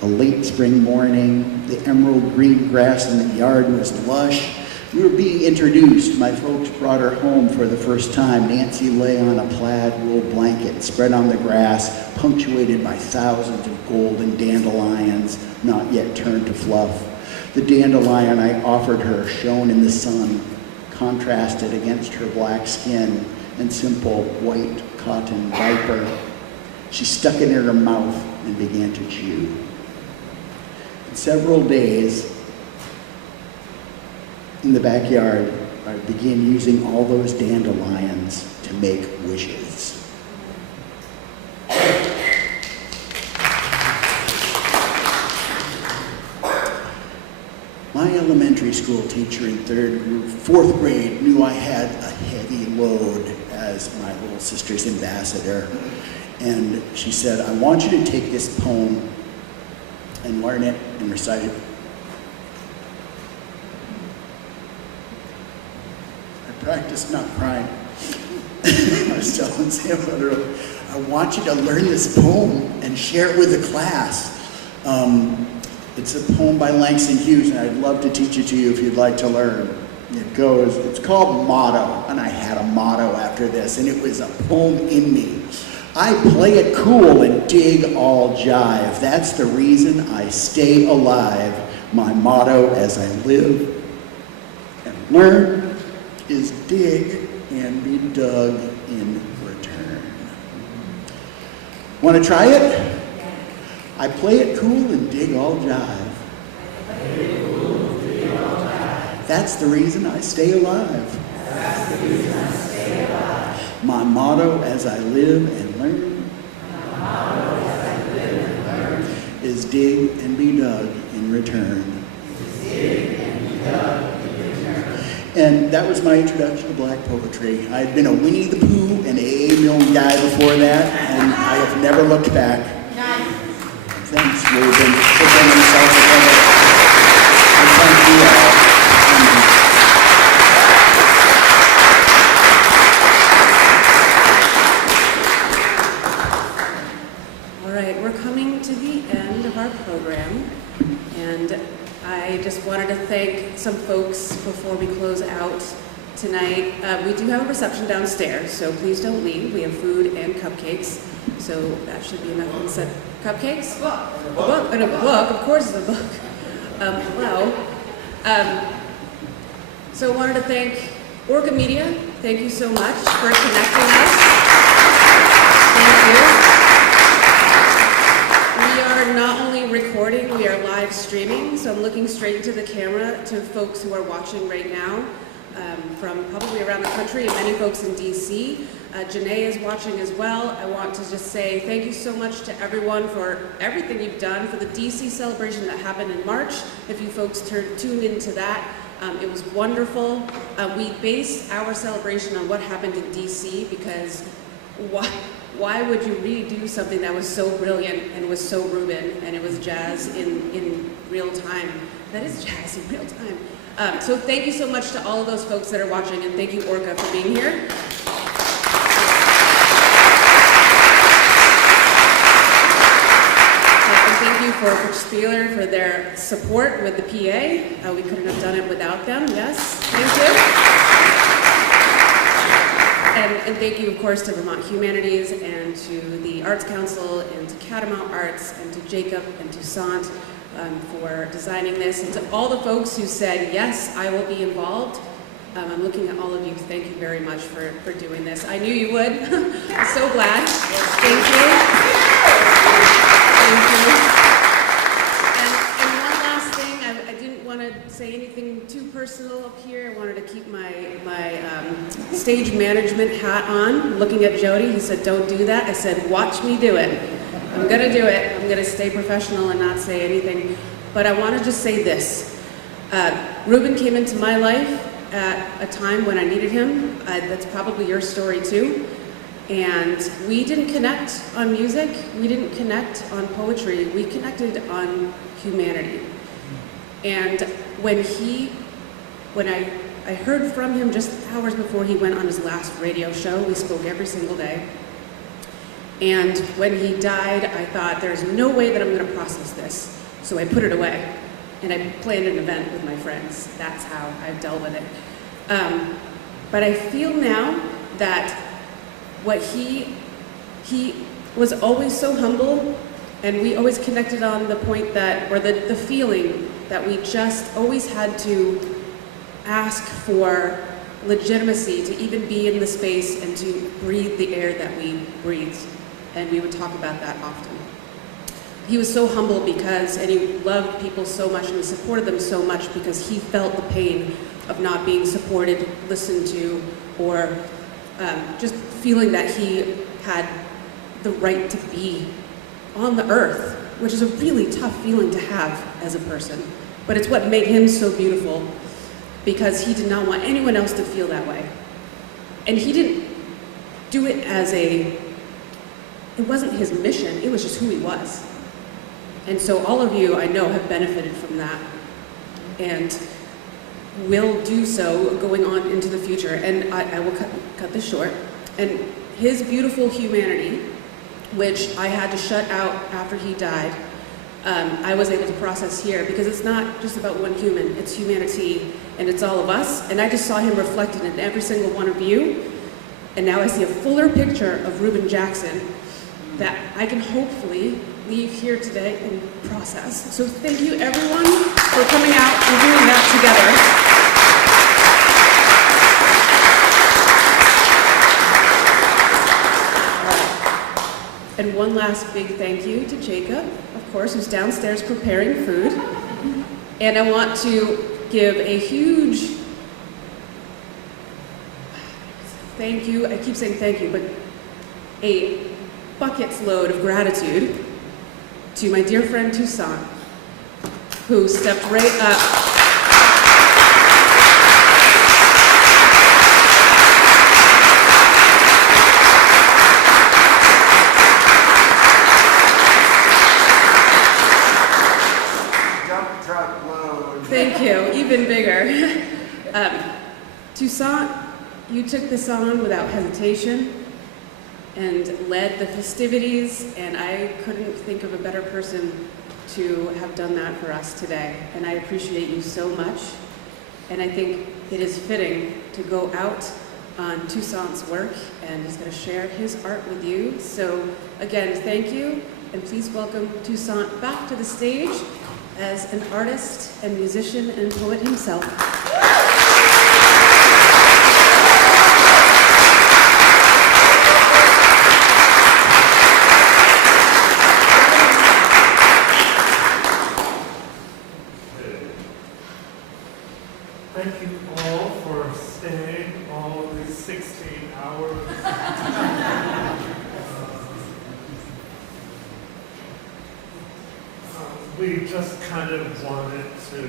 a late spring morning. The emerald green grass in the yard was lush. We were being introduced. My folks brought her home for the first time. Nancy lay on a plaid wool blanket spread on the grass, punctuated by thousands of golden dandelions, not yet turned to fluff. The dandelion I offered her shone in the sun, contrasted against her black skin and simple white cotton diaper. She stuck it in her mouth and began to chew. In several days, in the backyard, I begin using all those dandelions to make wishes. My elementary school teacher in fourth grade knew I had a heavy load as my little sister's ambassador. And she said, I want you to take this poem and learn it and recite it. I practiced not crying. I was telling Sam earlier, I want you to learn this poem and share it with the class. It's a poem by Langston Hughes, and I'd love to teach it to you if you'd like to learn. It goes, it's called Motto, and I had a motto after this, and it was a poem in me. I play it cool and dig all jive. That's the reason I stay alive. My motto as I live and learn is dig and be dug in return. Want to try it? I play it cool and dig all jive. That's the reason I stay alive. My motto as I live and learn is dig and be dug in return. And that was my introduction to black poetry. I had been a Winnie the Pooh and A Milne guy before that, and I have never looked back. Thanks, Reuben, for bringing us all together. And thank you all. All right, we're coming to the end of our program, and I just wanted to thank some folks before we close out tonight. We do have a reception downstairs, so please don't leave. We have food and cupcakes, so that should be enough. And set cupcakes? A book. And a book, of course it's a book. So I wanted to thank Orca Media. Thank you so much for connecting us. Thank you. We are not only recording, we are live streaming, so I'm looking straight into the camera to folks who are watching right now from probably around the country and many folks in DC. Janae is watching as well. I want to just say thank you so much to everyone for everything you've done for the DC celebration that happened in March. If you folks tuned into that, it was wonderful. We based our celebration on what happened in DC because why would you redo something that was so brilliant and was so Reuben and it was jazz in real time? That is jazz in real time. So thank you so much to all of those folks that are watching, and thank you, Orca, for being here. And thank you for Spieler for their support with the PA. We couldn't have done it without them. Yes, thank you. And thank you, of course, to Vermont Humanities and to the Arts Council and to Catamount Arts and to Jacob and Toussaint for designing this, and to all the folks who said, yes, I will be involved. I'm looking at all of you. Thank you very much for doing this. I knew you would. I'm so glad. Thank you. Thank you. And one last thing, I didn't want to say anything too personal up here. I wanted to keep my stage management hat on. Looking at Jody, he said, don't do that. I said, watch me do it. I'm gonna do it. I'm gonna stay professional and not say anything. But I want to just say this. Reuben came into my life at a time when I needed him. That's probably your story too. And we didn't connect on music. We didn't connect on poetry. We connected on humanity. And when I heard from him just hours before he went on his last radio show, we spoke every single day. And when he died, I thought, there's no way that I'm going to process this. So I put it away, and I planned an event with my friends. That's how I've dealt with it. But I feel now that what he was always so humble, and we always connected on the point that, or the feeling that we just always had to ask for legitimacy to even be in the space and to breathe the air that we breathed. And we would talk about that often. he was so humble because, and he loved people so much and he supported them so much because he felt the pain of not being supported, listened to, or just feeling that he had the right to be on the earth, which is a really tough feeling to have as a person. But it's what made him so beautiful, because he did not want anyone else to feel that way. And he didn't do it as it wasn't his mission, it was just who he was. And so all of you, I know, have benefited from that and will do so going on into the future. And I will cut this short. And his beautiful humanity, which I had to shut out after he died, I was able to process here, because it's not just about one human, it's humanity, and it's all of us. And I just saw him reflected in every single one of you. And now I see a fuller picture of Reuben Jackson that I can hopefully leave here today and process. So thank you everyone for coming out and doing that together. And one last big thank you to Jacob, of course, who's downstairs preparing food. And I want to give a huge thank you. I keep saying thank you, but a bucket's load of gratitude to my dear friend Toussaint, who stepped right up. Thank you, even bigger. Toussaint, you took this on without hesitation and led the festivities, and I couldn't think of a better person to have done that for us today. And I appreciate you so much. And I think it is fitting to go out on Toussaint's work, and he's going to share his art with you. So again, thank you, and please welcome Toussaint back to the stage as an artist and musician and poet himself. Thank you all for staying all these 16 hours. We just kind of wanted to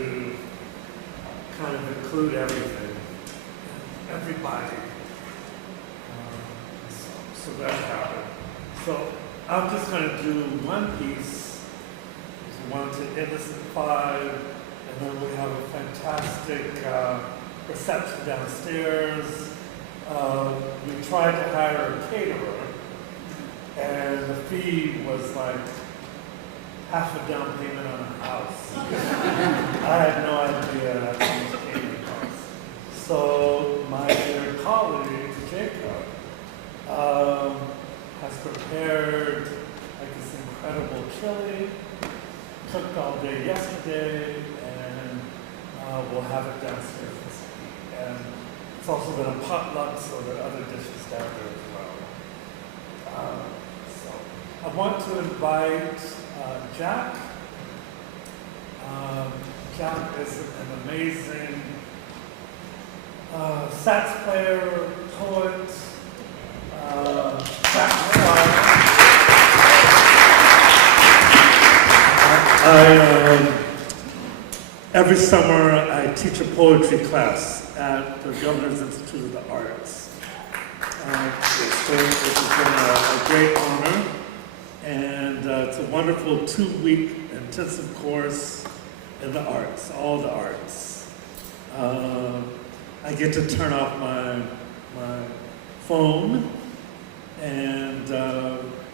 kind of include everything, everybody. So that happened. So I'm just going to do one piece, one to Innocent 5, and then we have a fantastic reception downstairs. We tried to hire a caterer, and the fee was like half a down payment on a house. I had no idea how much catering costs. So my dear colleague, Jacob, has prepared like this incredible chili, cooked all day yesterday, and we'll have it downstairs this week. And it's also been a potluck, so there are other dishes down there as well. So I want to invite Jack. Jack is an amazing sax player, poet, every summer I teach a poetry class at the Governor's Institute of the Arts. Which has been a great honor, and it's a wonderful 2-week intensive course in the arts, all the arts. I get to turn off my phone and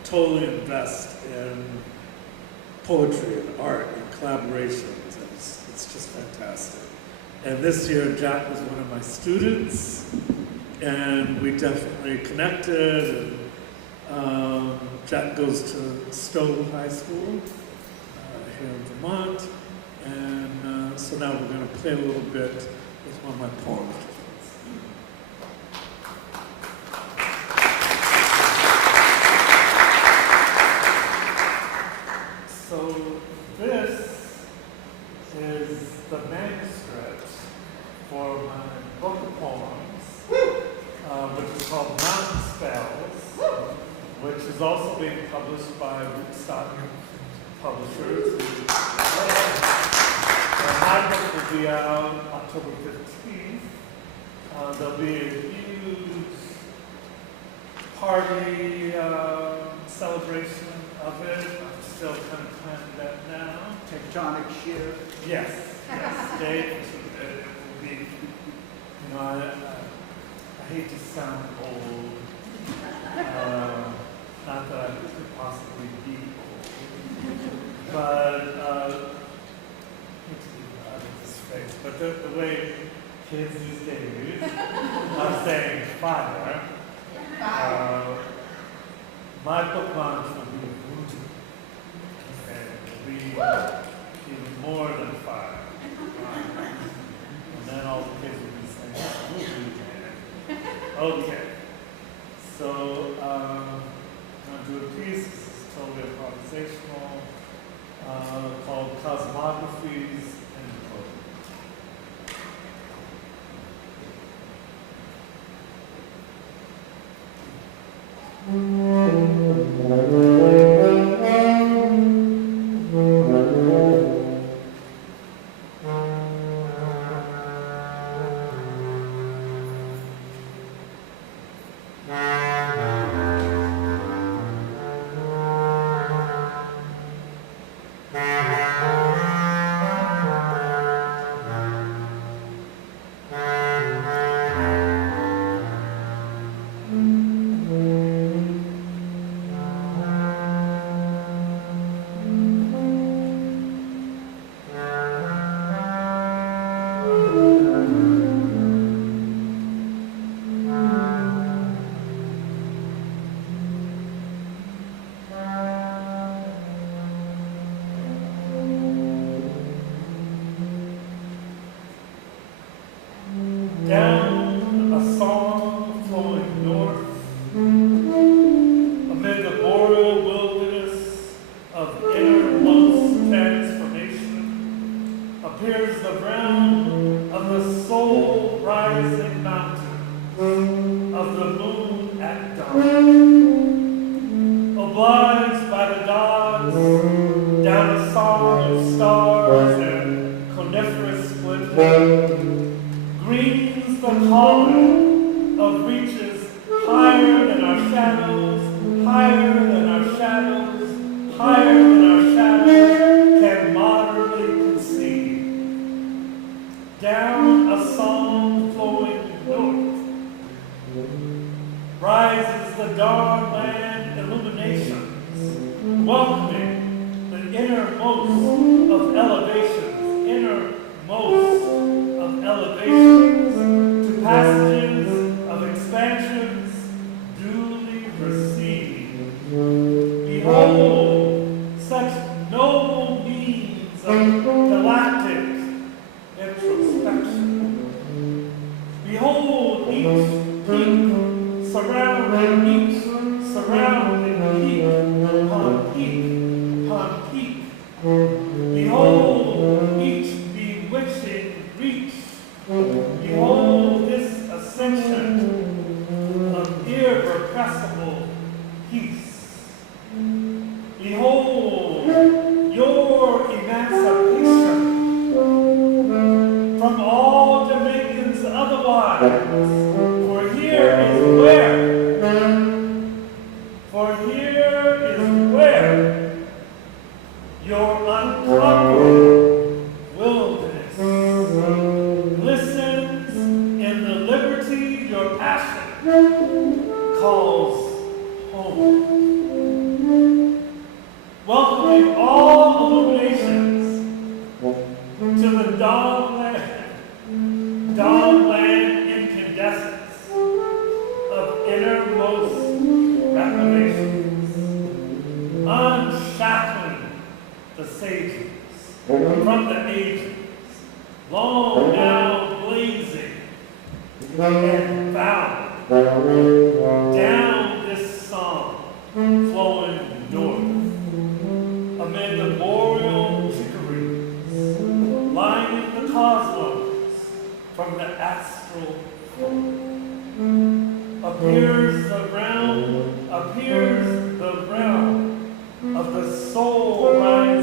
totally invest in poetry and art and collaborations. It's just fantastic. And this year, Jack was one of my students, and we definitely connected. And Jack goes to Stowe High School here in Vermont, and so now we're going to play a little bit with one of my poems. So publishers. My book will be out October 15th. There'll be a huge party celebration of it. I'm still kind of planning that now. Tectonic shift. Yes, yes. It will be, you know, I hate to sound old. Not that I could possibly be old. But, this face, but the way kids these days are saying fire, my book launch will be voodoo. And it will be even more than fire. And then all the kids will be saying voodoo again. Okay. So, I'm going to do a piece, this is totally improvisational, called Cosmographies in Code. Down a song flowing north, amid the boreal wilderness of innermost transformation, appears the brown of the soul rising mountain of the moon at dawn. Obliged by the gods, down a song of stars and coniferous splendor, greens the calling of reaches higher than our shadows, higher than our shadows, higher than our shadows can moderately conceive. Down a song flowing north, rises the dawnland illuminations, welcoming the innermost of elevations, innermost of elevations, to passages of expansions duly received. Behold, such noble means of galactic introspection. Behold each peak surrounding each surrounding peak upon peak upon peak. Behold each bewitching reach. Behold this ascension of irrepressible peace. Behold your emancipation from all dominions otherwise. For here is where your unconquerable wilderness glistens in the liberty your passion calls home. Welcoming all illuminations to the dawnland incandescence of innermost reclamations, unshackling the sages from the ages, long now blazing and bound down this song flowing north, amid the boreal chicories, lining the cosmos from the astral floor. Appears the realm of the soul rising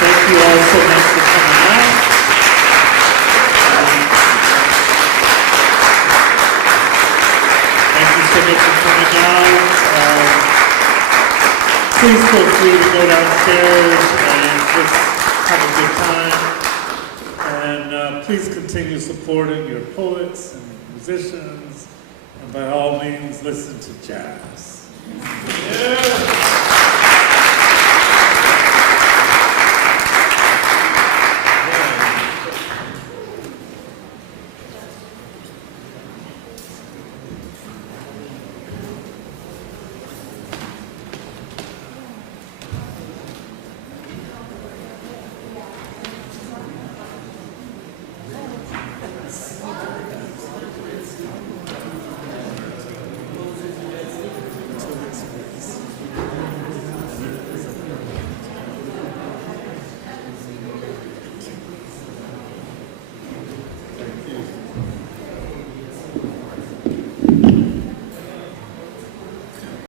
Thank you all so much for coming out. Thank you so much for coming out. Please feel free to go downstairs and just have a good time. And please continue supporting your poets and musicians. And by all means, listen to jazz. Yeah.